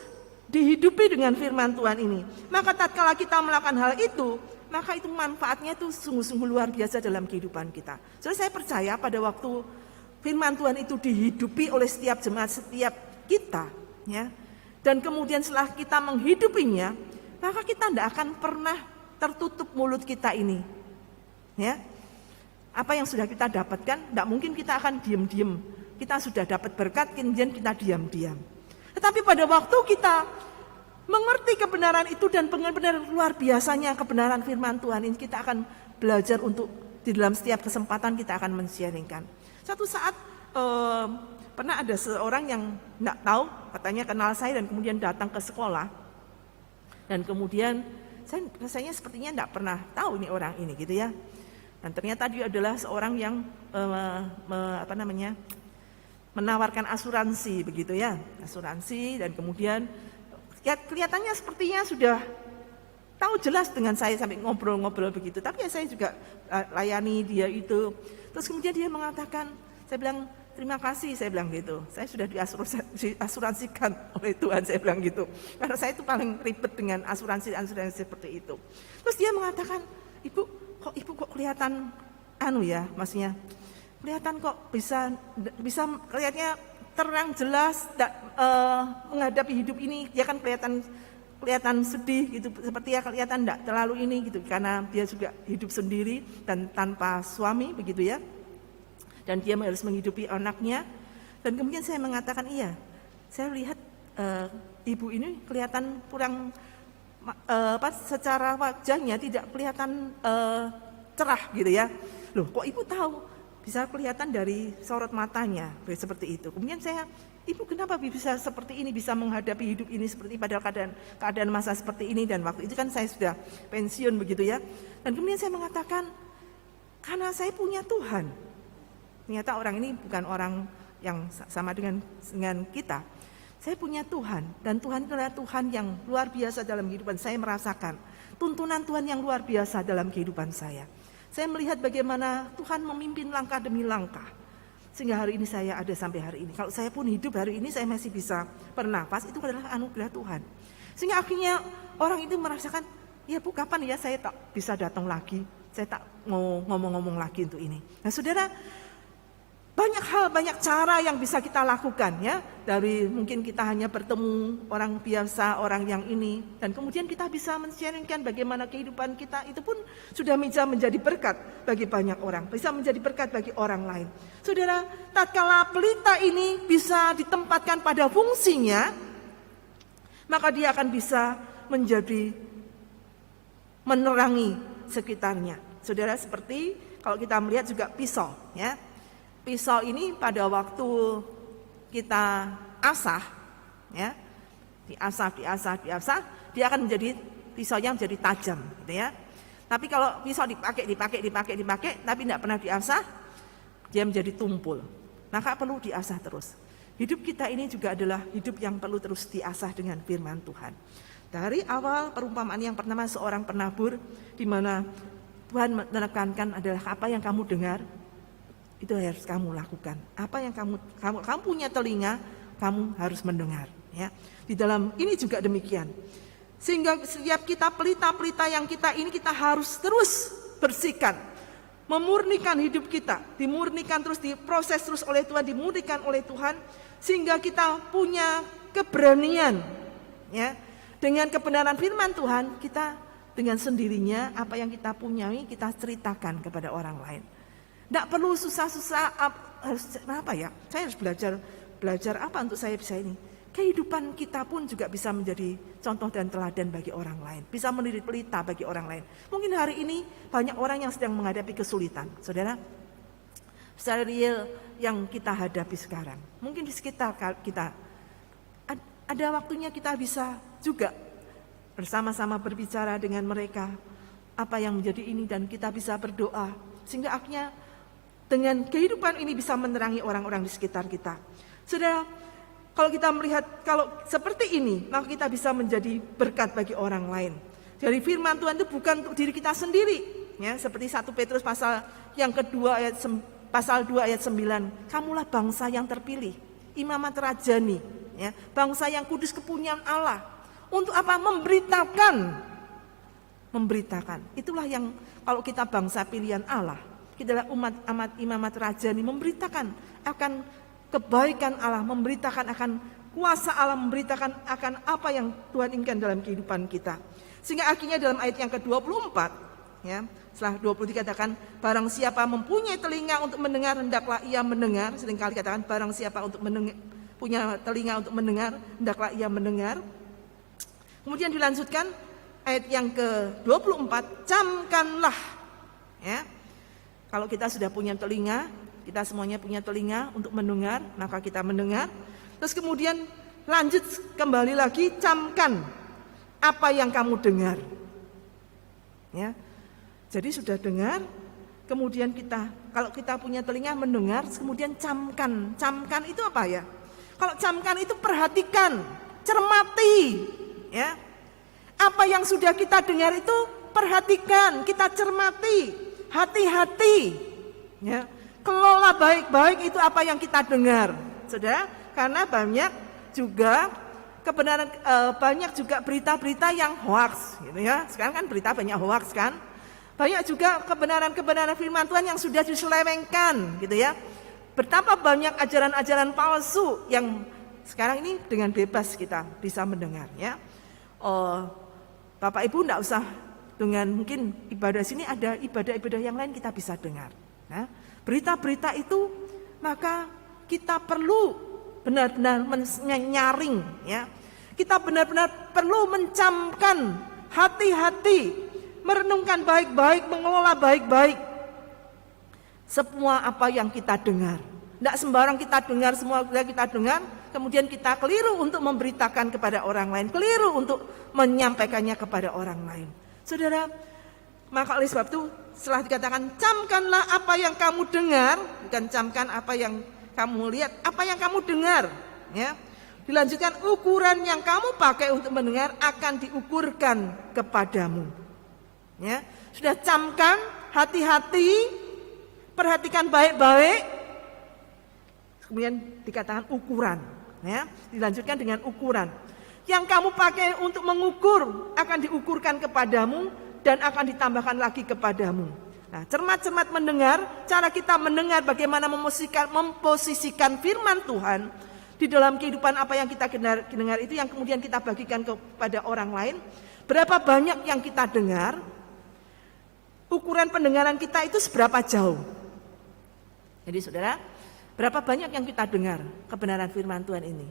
dihidupi dengan firman Tuhan ini. Maka tatkala kita melakukan hal itu, maka itu manfaatnya itu sungguh-sungguh luar biasa dalam kehidupan kita. Jadi saya percaya pada waktu firman Tuhan itu dihidupi oleh setiap jemaat, setiap kita, ya. Dan kemudian setelah kita menghidupinya, maka kita tidak akan pernah tertutup mulut kita ini, ya. Apa yang sudah kita dapatkan, tidak mungkin kita akan diam-diam. Kita sudah dapat berkat, kemudian kita diam-diam. Tetapi pada waktu kita mengerti kebenaran itu dan benar-benar luar biasanya kebenaran firman Tuhan ini, kita akan belajar untuk di dalam setiap kesempatan kita akan men-sharingkan. Satu saat pernah ada seorang yang tidak tahu, katanya kenal saya dan kemudian datang ke sekolah. Dan kemudian saya rasanya sepertinya tidak pernah tahu ini orang ini gitu ya. Dan ternyata dia adalah seorang yang menawarkan asuransi begitu ya, asuransi. Dan kemudian ya, kelihatannya sepertinya sudah tahu jelas dengan saya sampai ngobrol-ngobrol begitu. Tapi ya saya juga layani dia itu. Terus kemudian dia mengatakan, saya bilang terima kasih, saya bilang gitu. Saya sudah diasuransikan oleh Tuhan, saya bilang gitu. Karena saya itu paling ribet dengan asuransi seperti itu. Terus dia mengatakan, ibu kok kelihatan maksudnya kelihatan kok bisa kelihatannya terang jelas menghadapi hidup ini. Dia kan kelihatan sedih gitu, seperti ya kelihatan tidak terlalu ini gitu, karena dia juga hidup sendiri dan tanpa suami begitu ya. Dan dia harus menghidupi anaknya. Dan kemudian saya mengatakan, iya, saya lihat ibu ini kelihatan kurang secara wajahnya tidak kelihatan cerah gitu ya. Loh, kok ibu tahu? Bisa kelihatan dari sorot matanya, seperti itu. Kemudian ibu kenapa bisa seperti ini, bisa menghadapi hidup ini seperti padahal keadaan masa seperti ini, dan waktu itu kan saya sudah pensiun begitu ya. Dan kemudian saya mengatakan, karena saya punya Tuhan. Ternyata orang ini bukan orang yang sama dengan kita. Saya punya Tuhan, dan Tuhan itu adalah Tuhan yang luar biasa dalam kehidupan saya. Merasakan tuntunan Tuhan yang luar biasa dalam kehidupan saya. Saya melihat bagaimana Tuhan memimpin langkah demi langkah, sehingga hari ini saya ada sampai hari ini. Kalau saya pun hidup hari ini, saya masih bisa bernafas, itu adalah anugerah Tuhan. Sehingga akhirnya orang itu merasakan, ya Bu, kapan ya saya tak bisa datang lagi, saya tak mau ngomong-ngomong lagi untuk ini. Nah saudara, banyak hal, banyak cara yang bisa kita lakukan ya. Dari mungkin kita hanya bertemu orang biasa, orang yang ini. Dan kemudian kita bisa men-sharingkan bagaimana kehidupan kita itu pun sudah bisa menjadi berkat bagi banyak orang. Bisa menjadi berkat bagi orang lain. Saudara, tatkala pelita ini bisa ditempatkan pada fungsinya, maka dia akan bisa menjadi menerangi sekitarnya. Saudara, seperti kalau kita melihat juga pisau ya. Pisau ini pada waktu kita asah, ya, diasah, dia akan menjadi pisau yang menjadi tajam, gitu ya. Tapi kalau pisau dipakai, tapi tidak pernah diasah, dia menjadi tumpul. Maka perlu diasah terus. Hidup kita ini juga adalah hidup yang perlu terus diasah dengan firman Tuhan. Dari awal perumpamaan yang pertama seorang penabur, di mana Tuhan menekankan adalah apa yang kamu dengar, itu harus kamu lakukan. Apa yang kamu punya telinga, kamu harus mendengar. Ya, di dalam ini juga demikian. Sehingga setiap kita pelita-pelita yang kita ini kita harus terus bersihkan, memurnikan hidup kita, dimurnikan terus, diproses terus oleh Tuhan, dimurnikan oleh Tuhan, sehingga kita punya keberanian. Ya, dengan kebenaran firman Tuhan, kita dengan sendirinya apa yang kita punyai kita ceritakan kepada orang lain. Tidak perlu susah-susah, harus apa ya? Saya harus belajar apa untuk saya bisa ini. Kehidupan kita pun juga bisa menjadi contoh dan teladan bagi orang lain. Bisa menjadi pelita bagi orang lain. Mungkin hari ini banyak orang yang sedang menghadapi kesulitan. Saudara, secara real yang kita hadapi sekarang. Mungkin di sekitar kita. ada waktunya kita bisa juga bersama-sama berbicara dengan mereka apa yang menjadi ini, dan kita bisa berdoa sehingga akhirnya dengan kehidupan ini bisa menerangi orang-orang di sekitar kita. Saudara, kalau kita melihat kalau seperti ini, maka kita bisa menjadi berkat bagi orang lain. Dari firman Tuhan itu bukan untuk diri kita sendiri, ya, seperti 1 Petrus pasal yang kedua pasal 2 ayat 9. Kamulah bangsa yang terpilih, imamat rajani, ya, bangsa yang kudus kepunyaan Allah. Untuk apa? Memberitakan. Itulah yang kalau kita bangsa pilihan Allah, kita adalah umat imamat rajani, memberitakan akan kebaikan Allah, memberitakan akan kuasa Allah, memberitakan akan apa yang Tuhan inginkan dalam kehidupan kita. Sehingga akhirnya dalam ayat yang ke-24, ya, setelah 20 dikatakan, barang siapa mempunyai telinga untuk mendengar, hendaklah ia mendengar. Seringkali katakan barang siapa punya telinga untuk mendengar, hendaklah ia mendengar. Kemudian dilanjutkan ayat yang ke-24, camkanlah. Ya. Kalau kita sudah punya telinga, kita semuanya punya telinga untuk mendengar, maka kita mendengar. Terus kemudian lanjut kembali lagi, camkan apa yang kamu dengar. Ya. Jadi sudah dengar, kemudian kalau kita punya telinga mendengar, kemudian camkan. Camkan itu apa ya? Kalau camkan itu perhatikan, cermati. Ya, apa yang sudah kita dengar itu perhatikan, kita cermati, hati-hati, ya, kelola baik-baik itu apa yang kita dengar, saudara. Karena banyak juga kebenaran, banyak juga berita-berita yang hoax, gitu ya. Sekarang kan berita banyak hoax kan, banyak juga kebenaran-kebenaran firman Tuhan yang sudah diselewengkan, gitu ya. Betapa banyak ajaran-ajaran palsu yang sekarang ini dengan bebas kita bisa mendengar, ya. Bapak Ibu tidak usah dengan mungkin ibadah sini, ada ibadah-ibadah yang lain kita bisa dengar. Nah, berita-berita itu maka kita perlu benar-benar menyaring, ya. Kita benar-benar perlu mencamkan, hati-hati, merenungkan baik-baik, mengelola baik-baik semua apa yang kita dengar. Tidak sembarang kita dengar, semua kita dengar kemudian kita keliru untuk memberitakan kepada orang lain, keliru untuk menyampaikannya kepada orang lain. Saudara, maka oleh sebab itu setelah dikatakan camkanlah apa yang kamu dengar, bukan camkan apa yang kamu lihat, apa yang kamu dengar, ya. Dilanjutkan, ukuran yang kamu pakai untuk mendengar akan diukurkan kepadamu. Ya, sudah camkan, hati-hati, perhatikan baik-baik. Kemudian dikatakan ukuran. Ya, dilanjutkan dengan ukuran. Yang kamu pakai untuk mengukur akan diukurkan kepadamu dan akan ditambahkan lagi kepadamu. Nah, cermat-cermat mendengar, cara kita mendengar bagaimana memposisikan firman Tuhan di dalam kehidupan apa yang kita dengar itu yang kemudian kita bagikan kepada orang lain. Berapa banyak yang kita dengar, ukuran pendengaran kita itu seberapa jauh. Jadi saudara, berapa banyak yang kita dengar kebenaran firman Tuhan ini.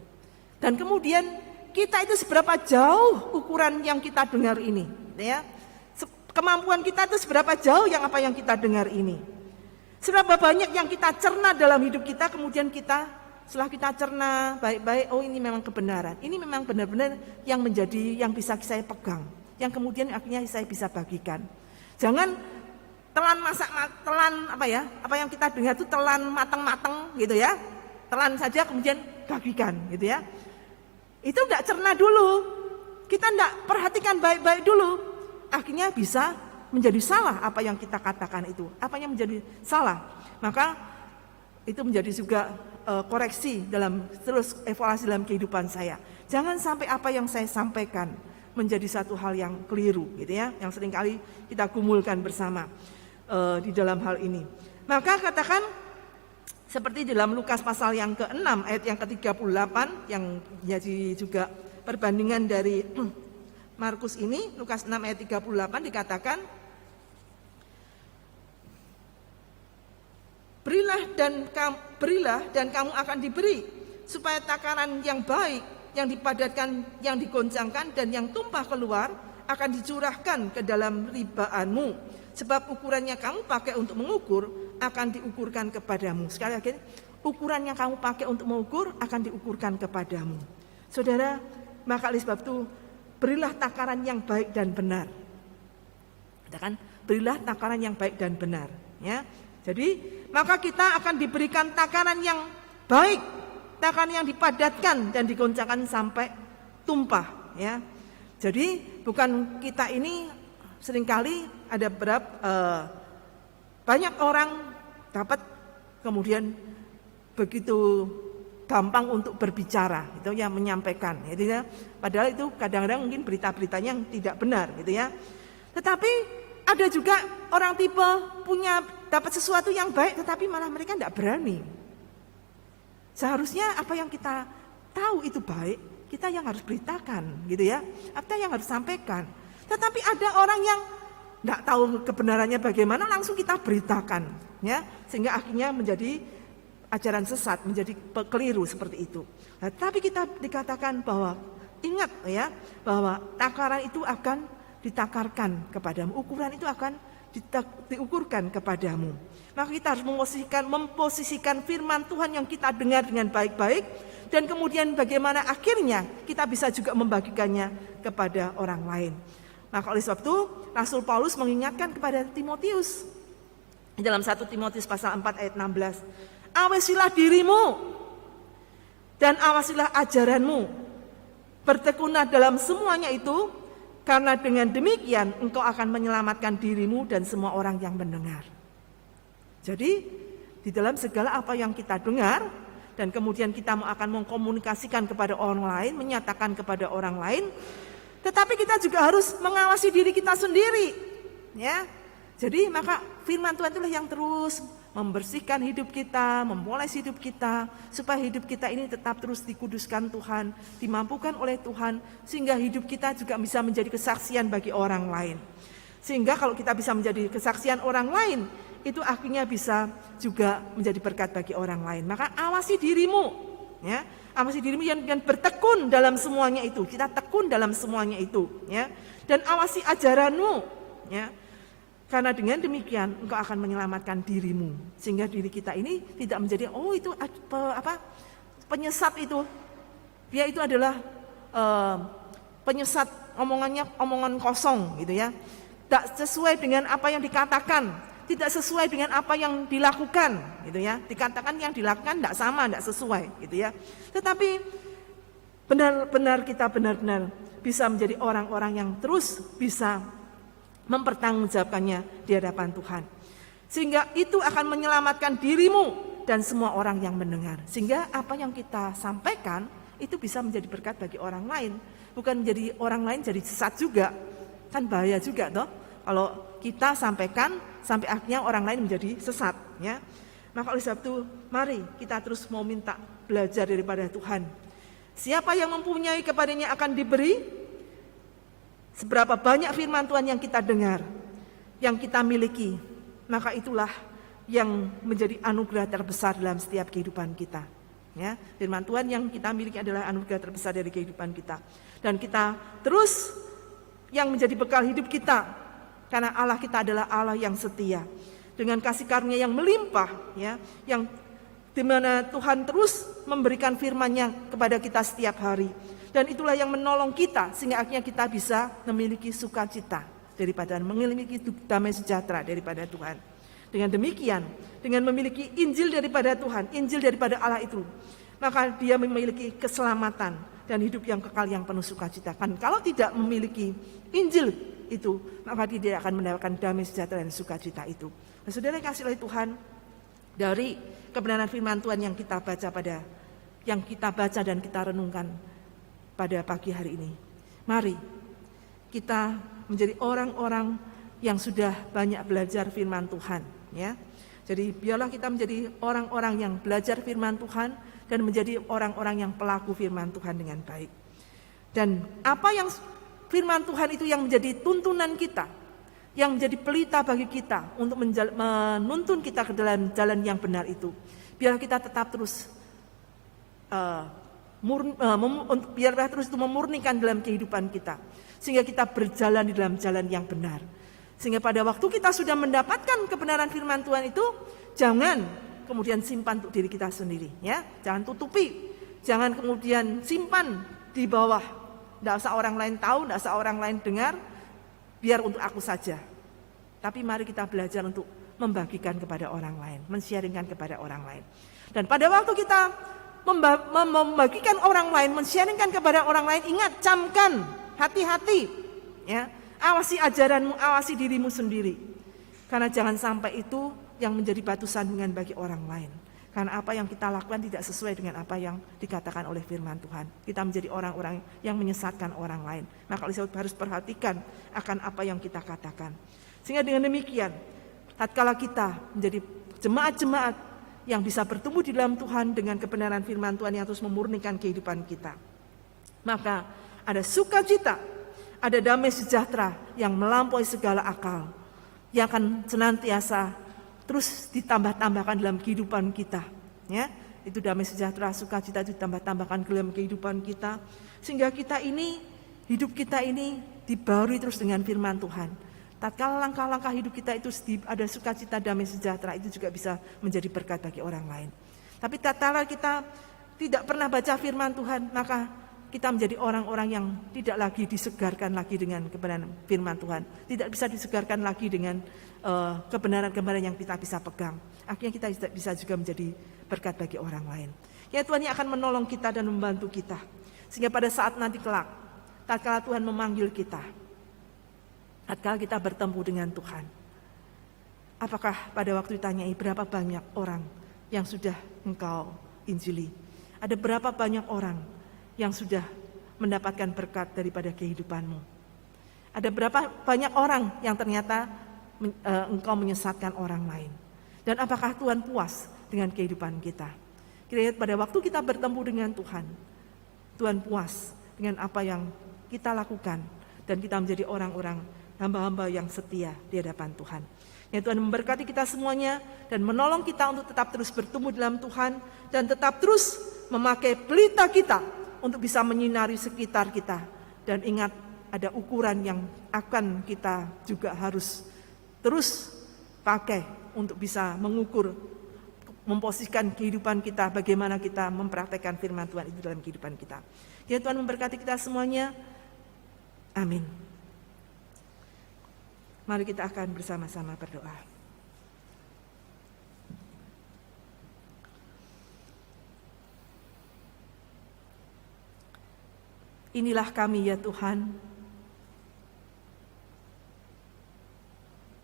Dan kemudian kita itu seberapa jauh ukuran yang kita dengar ini. Ya. Kemampuan kita itu seberapa jauh yang apa yang kita dengar ini. Seberapa banyak yang kita cerna dalam hidup kita, kemudian setelah kita cerna baik-baik, oh ini memang kebenaran. Ini memang benar-benar yang menjadi, yang bisa saya pegang. Yang kemudian akhirnya saya bisa bagikan. Jangan telan apa yang kita dengar itu telan matang-matang gitu ya, telan saja kemudian bagikan gitu ya. Itu tidak cerna dulu, kita tidak perhatikan baik-baik dulu, akhirnya bisa menjadi salah apa yang kita katakan itu, apa yang menjadi salah, maka itu menjadi juga koreksi dalam terus evaluasi dalam kehidupan saya. Jangan sampai apa yang saya sampaikan menjadi satu hal yang keliru gitu ya, yang seringkali kita gumulkan bersama di dalam hal ini. Maka katakan seperti dalam Lukas pasal yang ke-6 ayat yang ke-38 yang jadi juga perbandingan dari Markus ini, Lukas 6 ayat 38 dikatakan, berilah dan kamu akan diberi, supaya takaran yang baik, yang dipadatkan, yang digoncangkan dan yang tumpah keluar akan dicurahkan ke dalam ribaanmu. Sebab ukurannya kamu pakai untuk mengukur akan diukurkan kepadamu. Sekali lagi, ukuran yang kamu pakai untuk mengukur akan diukurkan kepadamu. Saudara, Maka oleh sebab itu berilah takaran yang baik dan benar. Katakan, berilah takaran yang baik dan benar, ya. Jadi maka kita akan diberikan takaran yang baik, takaran yang dipadatkan dan digoncangkan sampai tumpah, ya. Jadi bukan kita ini seringkali ada banyak orang dapat kemudian begitu gampang untuk berbicara, itu ya, menyampaikan, gitu ya. Padahal itu kadang-kadang mungkin berita-beritanya yang tidak benar, gitu ya. Tetapi ada juga orang tipe punya dapat sesuatu yang baik, tetapi malah mereka tidak berani. Seharusnya apa yang kita tahu itu baik, kita yang harus beritakan, gitu ya. Kita yang harus sampaikan. Tetapi ada orang yang tidak tahu kebenarannya bagaimana, langsung kita beritakan, ya, sehingga akhirnya menjadi ajaran sesat, menjadi keliru seperti itu. Nah, tapi kita dikatakan bahwa ingat, ya, bahwa takaran itu akan ditakarkan kepadamu, ukuran itu akan diukurkan kepadamu. Maka kita harus memposisikan firman Tuhan yang kita dengar dengan baik-baik, dan kemudian bagaimana akhirnya kita bisa juga membagikannya kepada orang lain. Maka oleh sebab itu Rasul Paulus mengingatkan kepada Timotius dalam 1 Timotius pasal 4 ayat 16, awasilah dirimu dan awasilah ajaranmu, bertekunlah dalam semuanya itu, karena dengan demikian engkau akan menyelamatkan dirimu dan semua orang yang mendengar. Jadi di dalam segala apa yang kita dengar dan kemudian kita akan mengkomunikasikan kepada orang lain, menyatakan kepada orang lain, tetapi kita juga harus mengawasi diri kita sendiri, ya. Jadi maka firman Tuhan itulah yang terus membersihkan hidup kita, memoles hidup kita, supaya hidup kita ini tetap terus dikuduskan Tuhan, dimampukan oleh Tuhan, sehingga hidup kita juga bisa menjadi kesaksian bagi orang lain. Sehingga kalau kita bisa menjadi kesaksian orang lain, itu akhirnya bisa juga menjadi berkat bagi orang lain. Maka awasi dirimu, ya, awasi dirimu yang bertekun dalam semuanya itu. Kita tekun dalam semuanya itu, ya, dan awasi ajaranmu, ya. Karena dengan demikian engkau akan menyelamatkan dirimu, sehingga diri kita ini tidak menjadi itu penyesat itu. Dia itu adalah penyesat, omongan kosong, gitu ya. Tidak sesuai dengan apa yang dikatakan, tidak sesuai dengan apa yang dilakukan, gitu ya. Dikatakan yang dilakukan tidak sama, tidak sesuai, gitu ya. Tetapi benar-benar kita benar-benar bisa menjadi orang-orang yang terus bisa mempertanggungjawabkannya di hadapan Tuhan. Sehingga itu akan menyelamatkan dirimu dan semua orang yang mendengar. Sehingga apa yang kita sampaikan itu bisa menjadi berkat bagi orang lain. Bukan menjadi orang lain jadi sesat juga. Kan bahaya juga toh. Kalau kita sampaikan sampai akhirnya orang lain menjadi sesat, ya. Maka oleh sebab itu mari kita terus mau minta belajar daripada Tuhan. Siapa yang mempunyai kepadanya akan diberi. Seberapa banyak firman Tuhan yang kita dengar, yang kita miliki, maka itulah yang menjadi anugerah terbesar dalam setiap kehidupan kita. Ya, firman Tuhan yang kita miliki adalah anugerah terbesar dari kehidupan kita. Dan kita terus yang menjadi bekal hidup kita, karena Allah kita adalah Allah yang setia. Dengan kasih karunia yang melimpah, ya, yang dimana Tuhan terus memberikan firman-Nya kepada kita setiap hari. Dan itulah yang menolong kita sehingga akhirnya kita bisa memiliki sukacita daripada memiliki damai sejahtera daripada Tuhan. Dengan demikian, dengan memiliki Injil daripada Tuhan, Injil daripada Allah itu, maka dia memiliki keselamatan dan hidup yang kekal yang penuh sukacita. Kan kalau tidak memiliki Injil itu, maka dia tidak akan mendapatkan damai sejahtera dan sukacita itu. Nah, saudara kasih oleh Tuhan, dari kebenaran firman Tuhan yang kita baca dan kita renungkan pada pagi hari ini, mari kita menjadi orang-orang yang sudah banyak belajar firman Tuhan, ya. Jadi biarlah kita menjadi orang-orang yang belajar firman Tuhan dan menjadi orang-orang yang pelaku firman Tuhan dengan baik. Dan apa yang firman Tuhan itu yang menjadi tuntunan kita, yang menjadi pelita bagi kita untuk menuntun kita ke dalam jalan yang benar itu. Biarlah kita tetap terus biarlah terus itu memurnikan dalam kehidupan kita, sehingga kita berjalan di dalam jalan yang benar. Sehingga pada waktu kita sudah mendapatkan kebenaran firman Tuhan itu, jangan kemudian simpan untuk diri kita sendiri, ya. Jangan tutupi, jangan kemudian simpan di bawah Tidak usah orang lain tahu, tidak usah orang lain dengar, biar untuk aku saja. Tapi mari kita belajar untuk membagikan kepada orang lain, men-sharingkan kepada orang lain. Dan pada waktu kita membagikan orang lain, men-sharingkan kepada orang lain, ingat, camkan, hati-hati, ya, awasi ajaranmu, awasi dirimu sendiri. Karena jangan sampai itu yang menjadi batu sandungan bagi orang lain. Karena apa yang kita lakukan tidak sesuai dengan apa yang dikatakan oleh firman Tuhan. Kita menjadi orang-orang yang menyesatkan orang lain. Maka oleh sebab harus perhatikan akan apa yang kita katakan. Sehingga dengan demikian, tatkala kita menjadi jemaat-jemaat yang bisa bertumbuh di dalam Tuhan dengan kebenaran firman Tuhan yang terus memurnikan kehidupan kita, maka ada sukacita, ada damai sejahtera yang melampaui segala akal, yang akan senantiasa terus ditambah-tambahkan dalam kehidupan kita, ya. Itu damai sejahtera, sukacita itu ditambah-tambahkan dalam kehidupan kita, sehingga kita ini, hidup kita ini dibarui terus dengan firman Tuhan. Tatkala langkah-langkah hidup kita itu ada sukacita, damai sejahtera, itu juga bisa menjadi berkat bagi orang lain. Tapi tatkala kita tidak pernah baca firman Tuhan, maka kita menjadi orang-orang yang tidak lagi disegarkan lagi dengan kebenaran firman Tuhan, tidak bisa disegarkan lagi dengan kebenaran-kebenaran yang kita bisa pegang. Akhirnya kita bisa juga menjadi berkat bagi orang lain. Ya, Tuhan yang akan menolong kita dan membantu kita, sehingga pada saat nanti kelak, tatkala Tuhan memanggil kita, tatkala kita bertemu dengan Tuhan, apakah pada waktu ditanyai berapa banyak orang yang sudah engkau injili? Ada berapa banyak orang yang sudah mendapatkan berkat daripada kehidupanmu? Ada berapa banyak orang yang ternyata engkau menyesatkan orang lain? Dan apakah Tuhan puas dengan kehidupan kita? Kira-kira pada waktu kita bertemu dengan Tuhan, Tuhan puas dengan apa yang kita lakukan, dan kita menjadi orang-orang hamba-hamba yang setia di hadapan Tuhan. Ya, Tuhan memberkati kita semuanya dan menolong kita untuk tetap terus bertumbuh dalam Tuhan, dan tetap terus memakai pelita kita untuk bisa menyinari sekitar kita. Dan ingat, ada ukuran yang akan kita juga harus terus pakai untuk bisa mengukur, memposisikan kehidupan kita, bagaimana kita mempraktekkan firman Tuhan itu dalam kehidupan kita. Ya, Tuhan memberkati kita semuanya. Amin. Mari kita akan bersama-sama berdoa. Inilah kami ya Tuhan.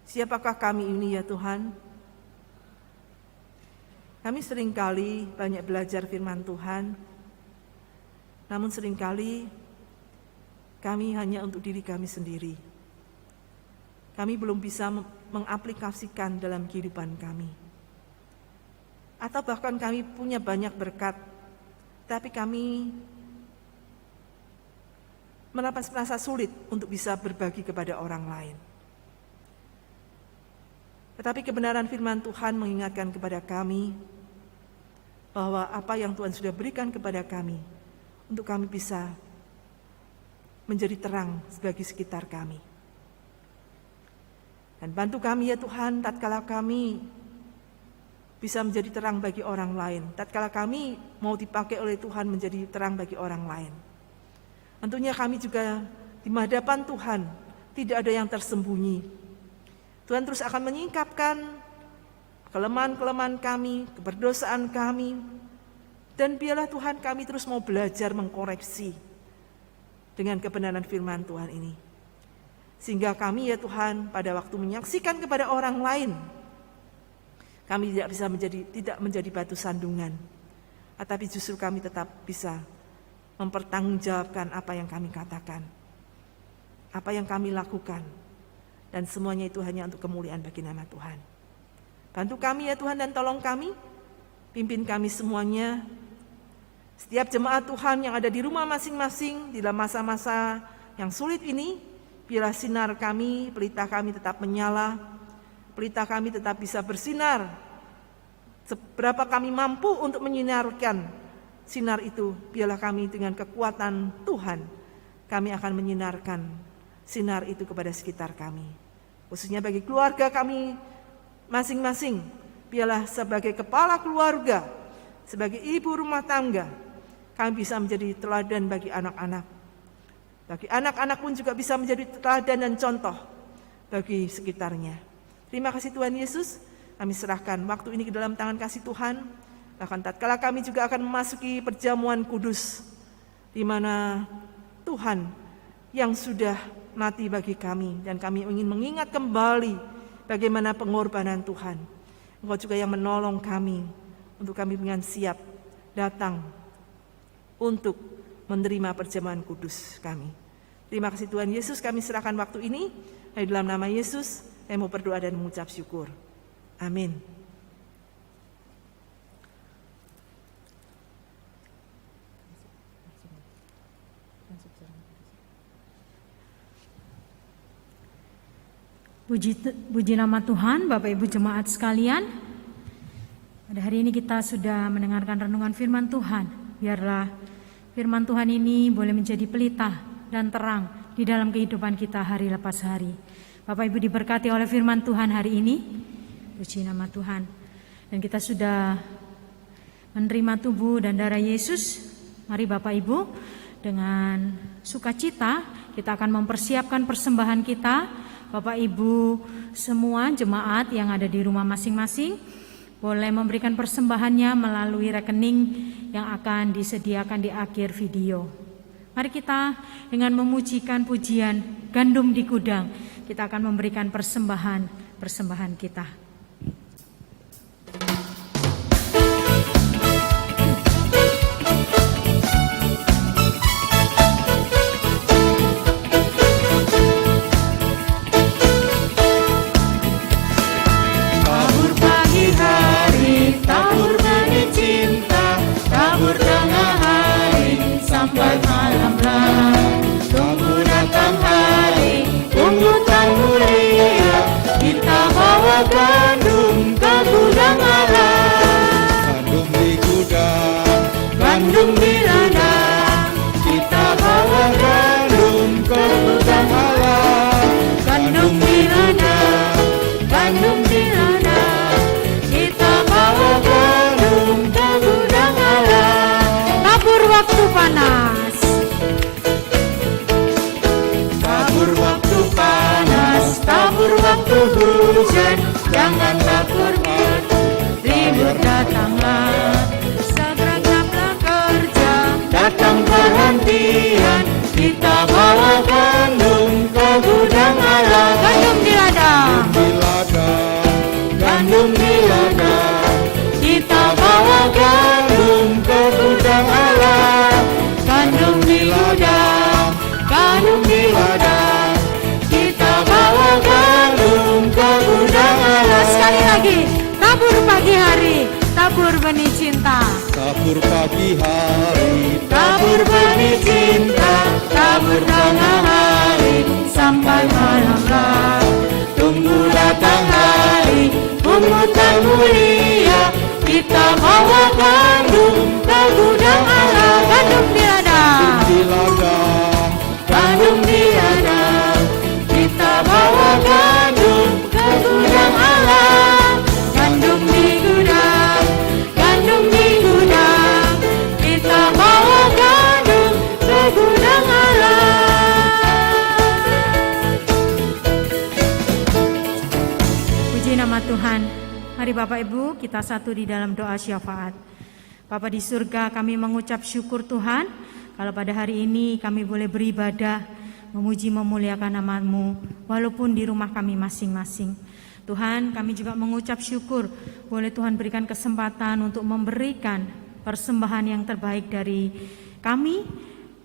Siapakah kami ini ya Tuhan? Kami seringkali banyak belajar firman Tuhan, namun seringkali kami hanya untuk diri kami sendiri. Kami belum bisa mengaplikasikan dalam kehidupan kami. Atau bahkan kami punya banyak berkat, tapi kami merasa sulit untuk bisa berbagi kepada orang lain. Tetapi kebenaran firman Tuhan mengingatkan kepada kami bahwa apa yang Tuhan sudah berikan kepada kami, untuk kami bisa menjadi terang bagi sekitar kami. Dan bantu kami ya Tuhan, tatkala kami bisa menjadi terang bagi orang lain, tatkala kami mau dipakai oleh Tuhan menjadi terang bagi orang lain. Tentunya kami juga di hadapan Tuhan tidak ada yang tersembunyi. Tuhan terus akan menyingkapkan kelemahan-kelemahan kami, keberdosaan kami, dan biarlah Tuhan kami terus mau belajar mengkoreksi dengan kebenaran firman Tuhan ini. Sehingga kami ya Tuhan pada waktu menyaksikan kepada orang lain, kami tidak menjadi batu sandungan, tetapi justru kami tetap bisa mempertanggungjawabkan apa yang kami katakan, apa yang kami lakukan, dan semuanya itu hanya untuk kemuliaan bagi nama Tuhan. Bantu kami ya Tuhan dan tolong kami, pimpin kami semuanya, setiap jemaat Tuhan yang ada di rumah masing-masing di dalam masa-masa yang sulit ini, biarlah sinar kami, pelita kami tetap menyala, pelita kami tetap bisa bersinar. Seberapa kami mampu untuk menyinarkan sinar itu, biarlah kami dengan kekuatan Tuhan, kami akan menyinarkan sinar itu kepada sekitar kami. Khususnya bagi keluarga kami masing-masing, biarlah sebagai kepala keluarga, sebagai ibu rumah tangga, kami bisa menjadi teladan bagi anak-anak. Bagi anak-anak pun juga bisa menjadi teladan dan contoh bagi sekitarnya. Terima kasih Tuhan Yesus, kami serahkan waktu ini ke dalam tangan kasih Tuhan. Bahkan tatkala kami juga akan memasuki perjamuan kudus, di mana Tuhan yang sudah mati bagi kami, dan kami ingin mengingat kembali bagaimana pengorbanan Tuhan. Engkau juga yang menolong kami untuk kami dengan siap datang untuk menerima perjamuan kudus kami. Terima kasih Tuhan Yesus, kami serahkan waktu ini. Di dalam nama Yesus, saya mau berdoa dan mengucap syukur. Amin. Puji nama Tuhan, Bapak Ibu jemaat sekalian. Pada hari ini kita sudah mendengarkan renungan firman Tuhan. Biarlah firman Tuhan ini boleh menjadi pelita dan terang di dalam kehidupan kita hari lepas hari. Bapak Ibu diberkati oleh firman Tuhan hari ini. Puji nama Tuhan. Dan kita sudah menerima tubuh dan darah Yesus. Mari Bapak Ibu, dengan sukacita kita akan mempersiapkan persembahan kita. Bapak Ibu semua jemaat yang ada di rumah masing-masing boleh memberikan persembahannya melalui rekening yang akan disediakan di akhir video. Mari kita dengan memujikan pujian Gandum di Gudang, kita akan memberikan persembahan kita. Janganlah forbid, ribut datanglah, segera genaplah kerja, datang perhentian, kita bawa gandum ke gudang Allah. Gandum di ladang, gandum di ladang, kita bawa gandum ke gudang Allah. Gandum di ladang, gandum di ladang, kita bawa gandum ke gudang Allah. Sekali lagi, tabur pagi hari, tabur benih cinta. Tabur pagi hari, Tabur benih cinta, tabur tengah hari, sampai malamlah. Tunggu datang hari, pungutan mulia, kita bawa gandum ke gudang Allah. Gandum di ladang, di ladang, gandum di ladang, kita bawa gandum ke gudang Allah. Gandum di gudang, gandum di gudang, kita bawa gandum ke gudang Allah. Puji nama Tuhan. Mari Bapak Ibu kita satu di dalam doa syafaat. Bapa di surga, kami mengucap syukur Tuhan kalau pada hari ini kami boleh beribadah, memuji memuliakan nama-Mu walaupun di rumah kami masing-masing. Tuhan, kami juga mengucap syukur boleh Tuhan berikan kesempatan untuk memberikan persembahan yang terbaik dari kami,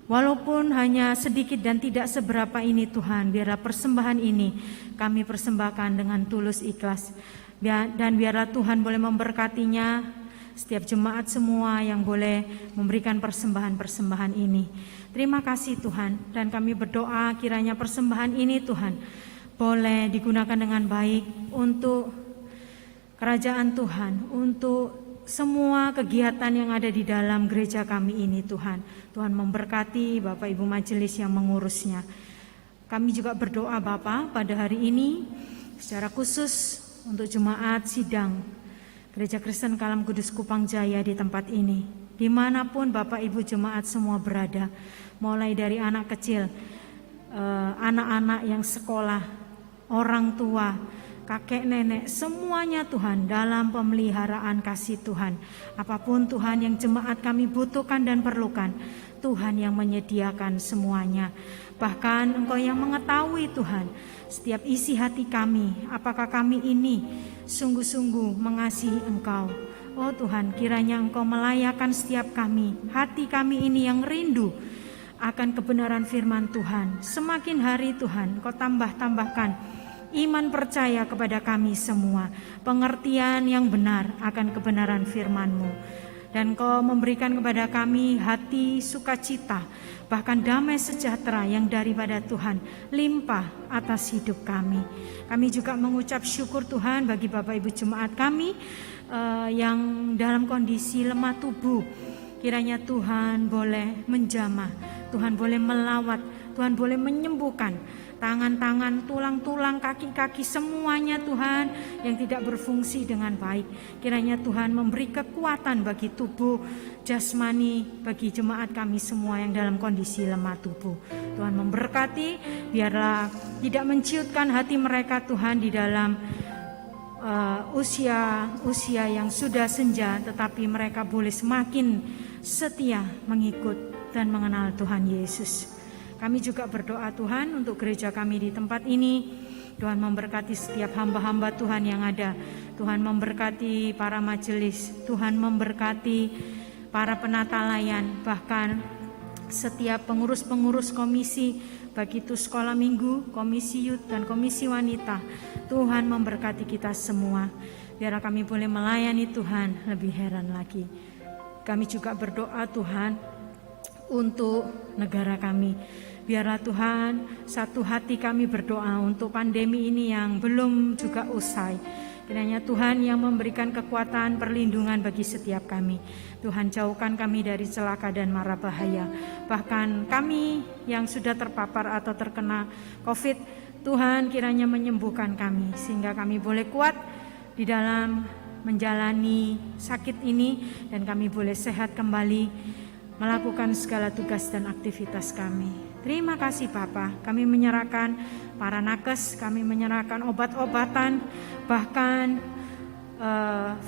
walaupun hanya sedikit dan tidak seberapa ini Tuhan. Biarlah persembahan ini kami persembahkan dengan tulus ikhlas, dan biarlah Tuhan boleh memberkatinya setiap jemaat semua yang boleh memberikan persembahan-persembahan ini. Terima kasih Tuhan, dan kami berdoa kiranya persembahan ini Tuhan boleh digunakan dengan baik untuk kerajaan Tuhan, untuk semua kegiatan yang ada di dalam gereja kami ini Tuhan. Tuhan memberkati Bapak Ibu majelis yang mengurusnya. Kami juga berdoa Bapak pada hari ini secara khusus untuk jemaat sidang Gereja Kristen Kalam Kudus Kupang Jaya di tempat ini. Dimanapun Bapak Ibu jemaat semua berada, mulai dari anak kecil, anak-anak yang sekolah, orang tua, kakek nenek, semuanya Tuhan dalam pemeliharaan kasih Tuhan. Apapun Tuhan yang jemaat kami butuhkan dan perlukan, Tuhan yang menyediakan semuanya. Bahkan Engkau yang mengetahui Tuhan setiap isi hati kami, apakah kami ini sungguh-sungguh mengasihi Engkau. Oh Tuhan, kiranya Engkau melayakan setiap kami, hati kami ini yang rindu akan kebenaran firman Tuhan. Semakin hari Tuhan, Engkau tambah-tambahkan iman percaya kepada kami semua, pengertian yang benar akan kebenaran firman-Mu. Dan Kau memberikan kepada kami hati sukacita, bahkan damai sejahtera yang daripada Tuhan limpah atas hidup kami. Kami juga mengucap syukur Tuhan bagi Bapak Ibu jemaat kami yang dalam kondisi lemah tubuh. Kiranya Tuhan boleh menjamah, Tuhan boleh melawat, Tuhan boleh menyembuhkan tangan-tangan, tulang-tulang, kaki-kaki, semuanya Tuhan yang tidak berfungsi dengan baik. Kiranya Tuhan memberi kekuatan bagi tubuh jasmani, bagi jemaat kami semua yang dalam kondisi lemah tubuh. Tuhan memberkati, biarlah tidak menciutkan hati mereka Tuhan di dalam usia yang sudah senja, tetapi mereka boleh semakin setia mengikut dan mengenal Tuhan Yesus. Kami juga berdoa Tuhan untuk gereja kami di tempat ini. Tuhan memberkati setiap hamba-hamba Tuhan yang ada. Tuhan memberkati para majelis, Tuhan memberkati para penata layan, bahkan setiap pengurus-pengurus komisi, baik itu sekolah minggu, komisi youth, dan komisi wanita. Tuhan memberkati kita semua. Biarlah kami boleh melayani Tuhan lebih heran lagi. Kami juga berdoa Tuhan untuk negara kami. Biarlah Tuhan satu hati kami berdoa untuk pandemi ini yang belum juga usai. Kiranya Tuhan yang memberikan kekuatan perlindungan bagi setiap kami. Tuhan jauhkan kami dari celaka dan mara bahaya. Bahkan kami yang sudah terpapar atau terkena COVID, Tuhan kiranya menyembuhkan kami sehingga kami boleh kuat di dalam menjalani sakit ini dan kami boleh sehat kembali melakukan segala tugas dan aktivitas kami. Terima kasih Bapa, kami menyerahkan para nakes, kami menyerahkan obat-obatan, bahkan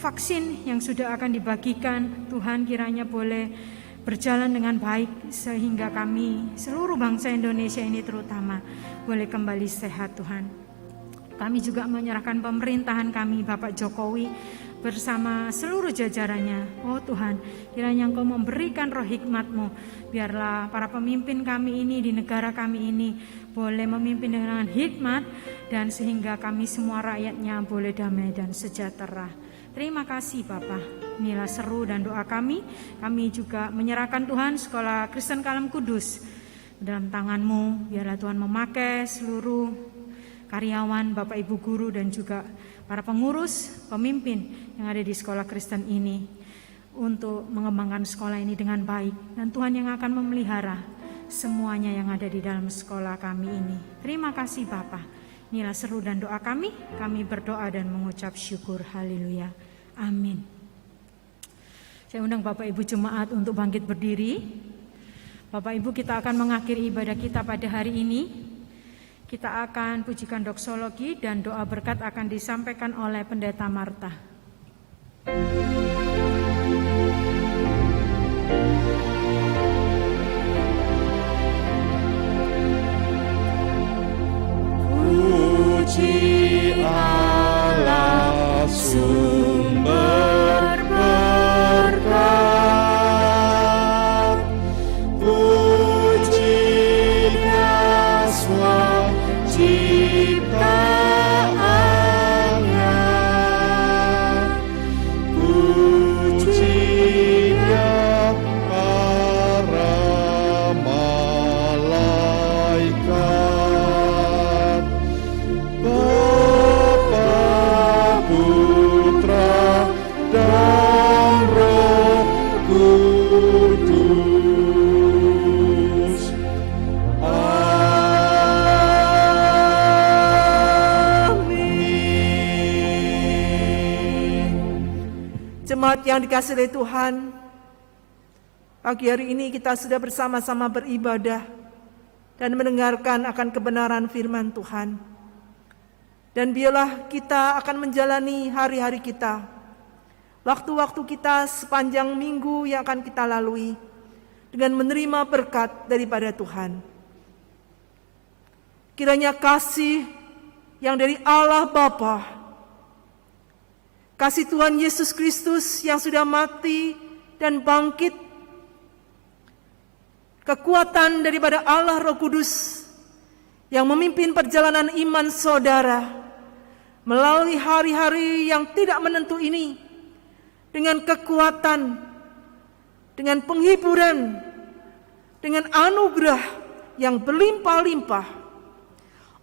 vaksin yang sudah akan dibagikan. Tuhan kiranya boleh berjalan dengan baik sehingga kami seluruh bangsa Indonesia ini terutama boleh kembali sehat Tuhan. Kami juga menyerahkan pemerintahan kami Bapak Jokowi bersama seluruh jajarannya. Oh Tuhan, kiranya Engkau memberikan roh hikmat-Mu. Biarlah para pemimpin kami ini di negara kami ini boleh memimpin dengan hikmat dan sehingga kami semua rakyatnya boleh damai dan sejahtera. Terima kasih Bapak. Inilah seru dan doa kami. Kami juga menyerahkan Tuhan Sekolah Kristen Kalam Kudus dalam tangan-Mu. Biarlah Tuhan memakai seluruh karyawan, Bapak Ibu guru dan juga para pengurus, pemimpin yang ada di sekolah Kristen ini untuk mengembangkan sekolah ini dengan baik. Dan Tuhan yang akan memelihara semuanya yang ada di dalam sekolah kami ini. Terima kasih Bapa. Inilah seru dan doa kami. Kami berdoa dan mengucap syukur. Haleluya. Amin. Saya undang Bapak Ibu jemaat untuk bangkit berdiri. Bapak Ibu, kita akan mengakhiri ibadah kita pada hari ini. Kita akan pujikan doksologi dan doa berkat akan disampaikan oleh Pendeta Marta. Puji Allah sumber berkat, puji Kaswa ciptaannya, pujinya para malaikat, Bapa, Putra, dan Roh Kudus. Jemaat yang dikasihi oleh Tuhan, Pagi hari ini kita sudah bersama-sama beribadah dan mendengarkan akan kebenaran firman Tuhan. Dan biarlah kita akan menjalani hari-hari kita, waktu-waktu kita sepanjang minggu yang akan kita lalui dengan menerima berkat daripada Tuhan. Kiranya kasih yang dari Allah Bapa, kasih Tuhan Yesus Kristus yang sudah mati dan bangkit, kekuatan daripada Allah Roh Kudus yang memimpin perjalanan iman saudara melalui hari-hari yang tidak menentu ini dengan kekuatan, dengan penghiburan, dengan anugerah yang berlimpah-limpah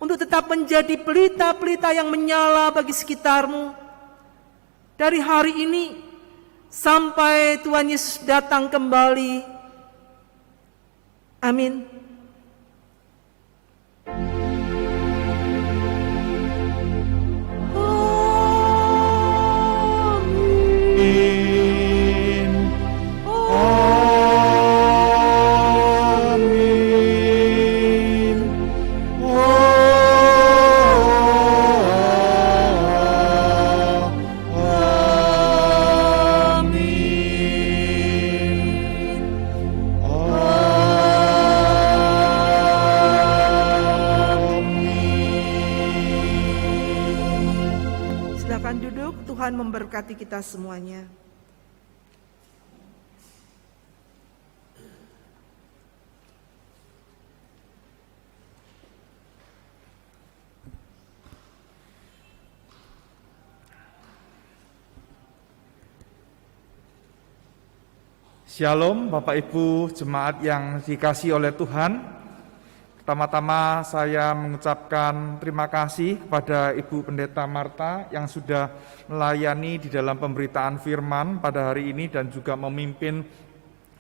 untuk tetap menjadi pelita-pelita yang menyala bagi sekitarmu dari hari ini sampai Tuhan Yesus datang kembali. Amin. Silakan duduk, Tuhan memberkati kita semuanya. Shalom Bapak Ibu jemaat yang dikasihi oleh Tuhan. Pertama-tama saya mengucapkan terima kasih kepada Ibu Pendeta Marta yang sudah melayani di dalam pemberitaan firman pada hari ini dan juga memimpin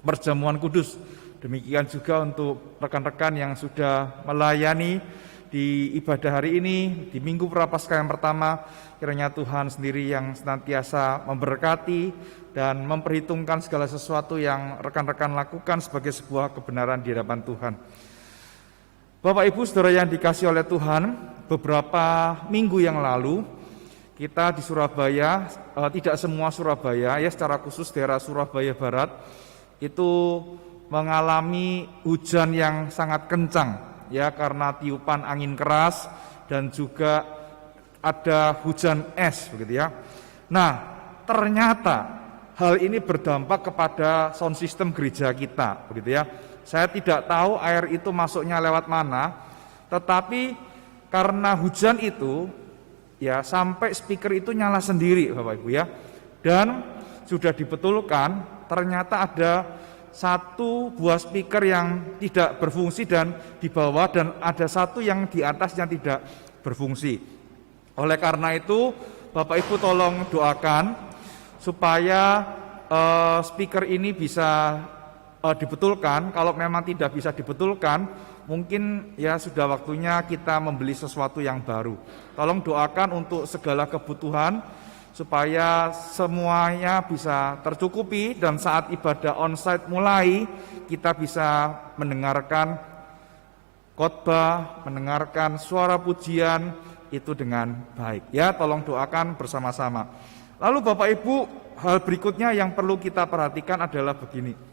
perjamuan kudus. Demikian juga untuk rekan-rekan yang sudah melayani di ibadah hari ini, di Minggu Prapaskah yang pertama. Kiranya Tuhan sendiri yang senantiasa memberkati dan memperhitungkan segala sesuatu yang rekan-rekan lakukan sebagai sebuah kebenaran di hadapan Tuhan. Bapak Ibu Saudara yang dikasihi oleh Tuhan, beberapa minggu yang lalu kita di Surabaya, tidak semua Surabaya ya, secara khusus daerah Surabaya Barat itu mengalami hujan yang sangat kencang ya, karena tiupan angin keras dan juga ada hujan es begitu ya. Nah, ternyata hal ini berdampak kepada sound system gereja kita begitu ya. Saya tidak tahu air itu masuknya lewat mana, tetapi karena hujan itu, ya sampai speaker itu nyala sendiri Bapak Ibu ya. Dan sudah dibetulkan, ternyata ada satu buah speaker yang tidak berfungsi dan di bawah, dan ada satu yang di atas yang tidak berfungsi. Oleh karena itu, Bapak Ibu tolong doakan supaya speaker ini bisa dibetulkan. Kalau memang tidak bisa dibetulkan, mungkin ya sudah waktunya kita membeli sesuatu yang baru. Tolong doakan untuk segala kebutuhan supaya semuanya bisa tercukupi dan saat ibadah onsite mulai kita bisa mendengarkan khotbah, mendengarkan suara pujian itu dengan baik. Ya, tolong doakan bersama-sama. Lalu Bapak Ibu, hal berikutnya yang perlu kita perhatikan adalah begini.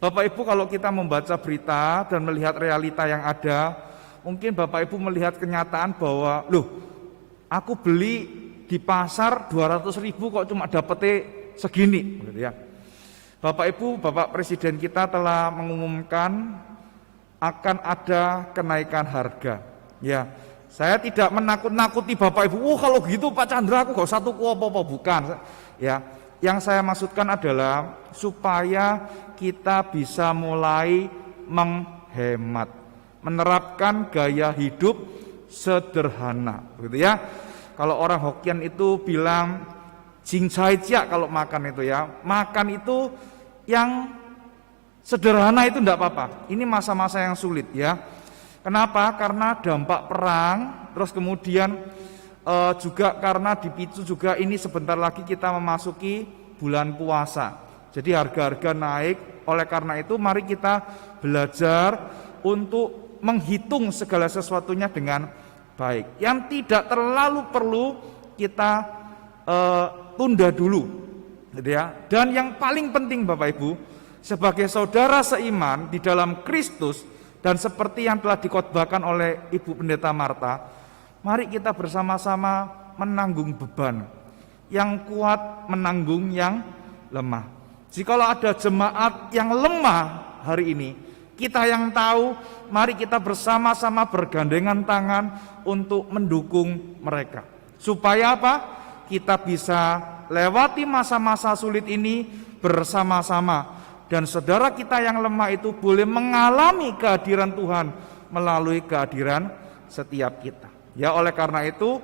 Bapak Ibu, kalau kita membaca berita dan melihat realita yang ada, mungkin Bapak Ibu melihat kenyataan bahwa, loh, aku beli di pasar 200.000 kok cuma dapetnya segini, gitu ya. Bapak Ibu, Bapak Presiden kita telah mengumumkan akan ada kenaikan harga. Ya, saya tidak menakut-nakuti Bapak Ibu. Kalau gitu Pak Chandra aku gak satu apa-apa, bukan. Ya, yang saya maksudkan adalah supaya kita bisa mulai menghemat, menerapkan gaya hidup sederhana, gitu ya. Kalau orang Hokkien itu bilang jingcai-cia kalau makan itu ya, makan itu yang sederhana itu enggak apa-apa. Ini masa-masa yang sulit ya. Kenapa? Karena dampak perang, terus kemudian juga karena dipicu juga ini sebentar lagi kita memasuki bulan puasa. Jadi harga-harga naik, Oleh karena itu mari kita belajar untuk menghitung segala sesuatunya dengan baik. Yang tidak terlalu perlu kita tunda dulu, gitu ya. Dan yang paling penting Bapak Ibu, sebagai saudara seiman di dalam Kristus dan seperti yang telah dikhotbahkan oleh Ibu Pendeta Marta, mari kita bersama-sama menanggung beban. Yang kuat menanggung yang lemah. Jikalau ada jemaat yang lemah hari ini, kita yang tahu, mari kita bersama-sama bergandengan tangan untuk mendukung mereka. Supaya apa? Kita bisa lewati masa-masa sulit ini bersama-sama. Dan saudara kita yang lemah itu boleh mengalami kehadiran Tuhan melalui kehadiran setiap kita. Ya, oleh karena itu,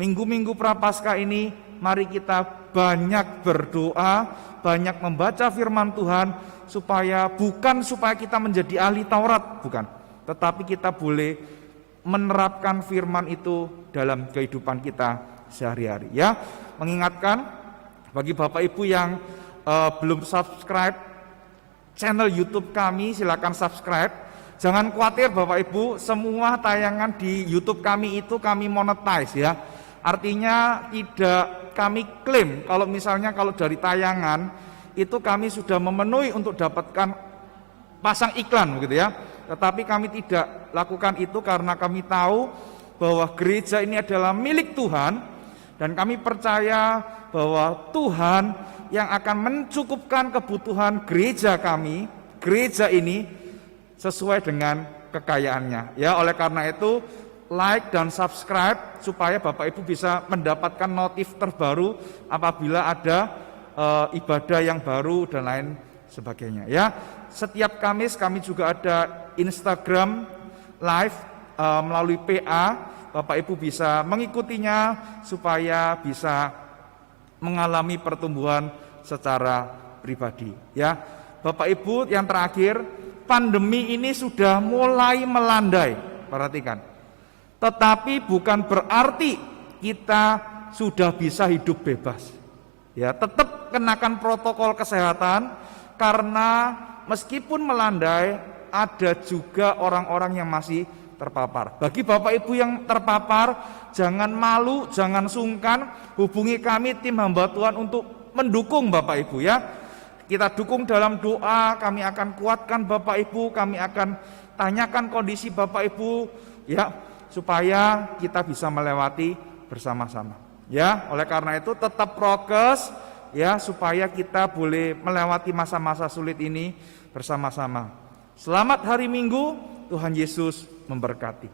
minggu-minggu Prapaskah ini mari kita banyak berdoa, banyak membaca firman Tuhan, bukan supaya kita menjadi ahli Taurat, bukan. Tetapi kita boleh menerapkan firman itu dalam kehidupan kita sehari-hari. Ya, mengingatkan bagi Bapak Ibu yang belum subscribe channel YouTube kami, silakan subscribe. Jangan khawatir Bapak Ibu, semua tayangan di YouTube kami itu kami monetize ya. Artinya tidak kami klaim kalau misalnya kalau dari tayangan itu kami sudah memenuhi untuk dapatkan pasang iklan begitu ya. Tetapi kami tidak lakukan itu karena kami tahu bahwa gereja ini adalah milik Tuhan dan kami percaya bahwa Tuhan yang akan mencukupkan kebutuhan gereja kami, gereja ini sesuai dengan kekayaannya. Ya, oleh karena itu like dan subscribe supaya Bapak Ibu bisa mendapatkan notif terbaru apabila ada ibadah yang baru dan lain sebagainya. Ya, setiap Kamis kami juga ada Instagram live melalui PA. Bapak Ibu bisa mengikutinya supaya bisa mengalami pertumbuhan secara pribadi. Ya, Bapak Ibu, yang terakhir, pandemi ini sudah mulai melandai. Perhatikan. Tetapi bukan berarti kita sudah bisa hidup bebas. Ya, tetap kenakan protokol kesehatan karena meskipun melandai ada juga orang-orang yang masih terpapar. Bagi Bapak Ibu yang terpapar, jangan malu, jangan sungkan, hubungi kami tim hamba Tuhan untuk mendukung Bapak Ibu ya. Kita dukung dalam doa, kami akan kuatkan Bapak Ibu, kami akan tanyakan kondisi Bapak Ibu ya, supaya kita bisa melewati bersama-sama. Ya, oleh karena itu tetap prokes ya supaya kita boleh melewati masa-masa sulit ini bersama-sama. Selamat hari Minggu, Tuhan Yesus memberkati.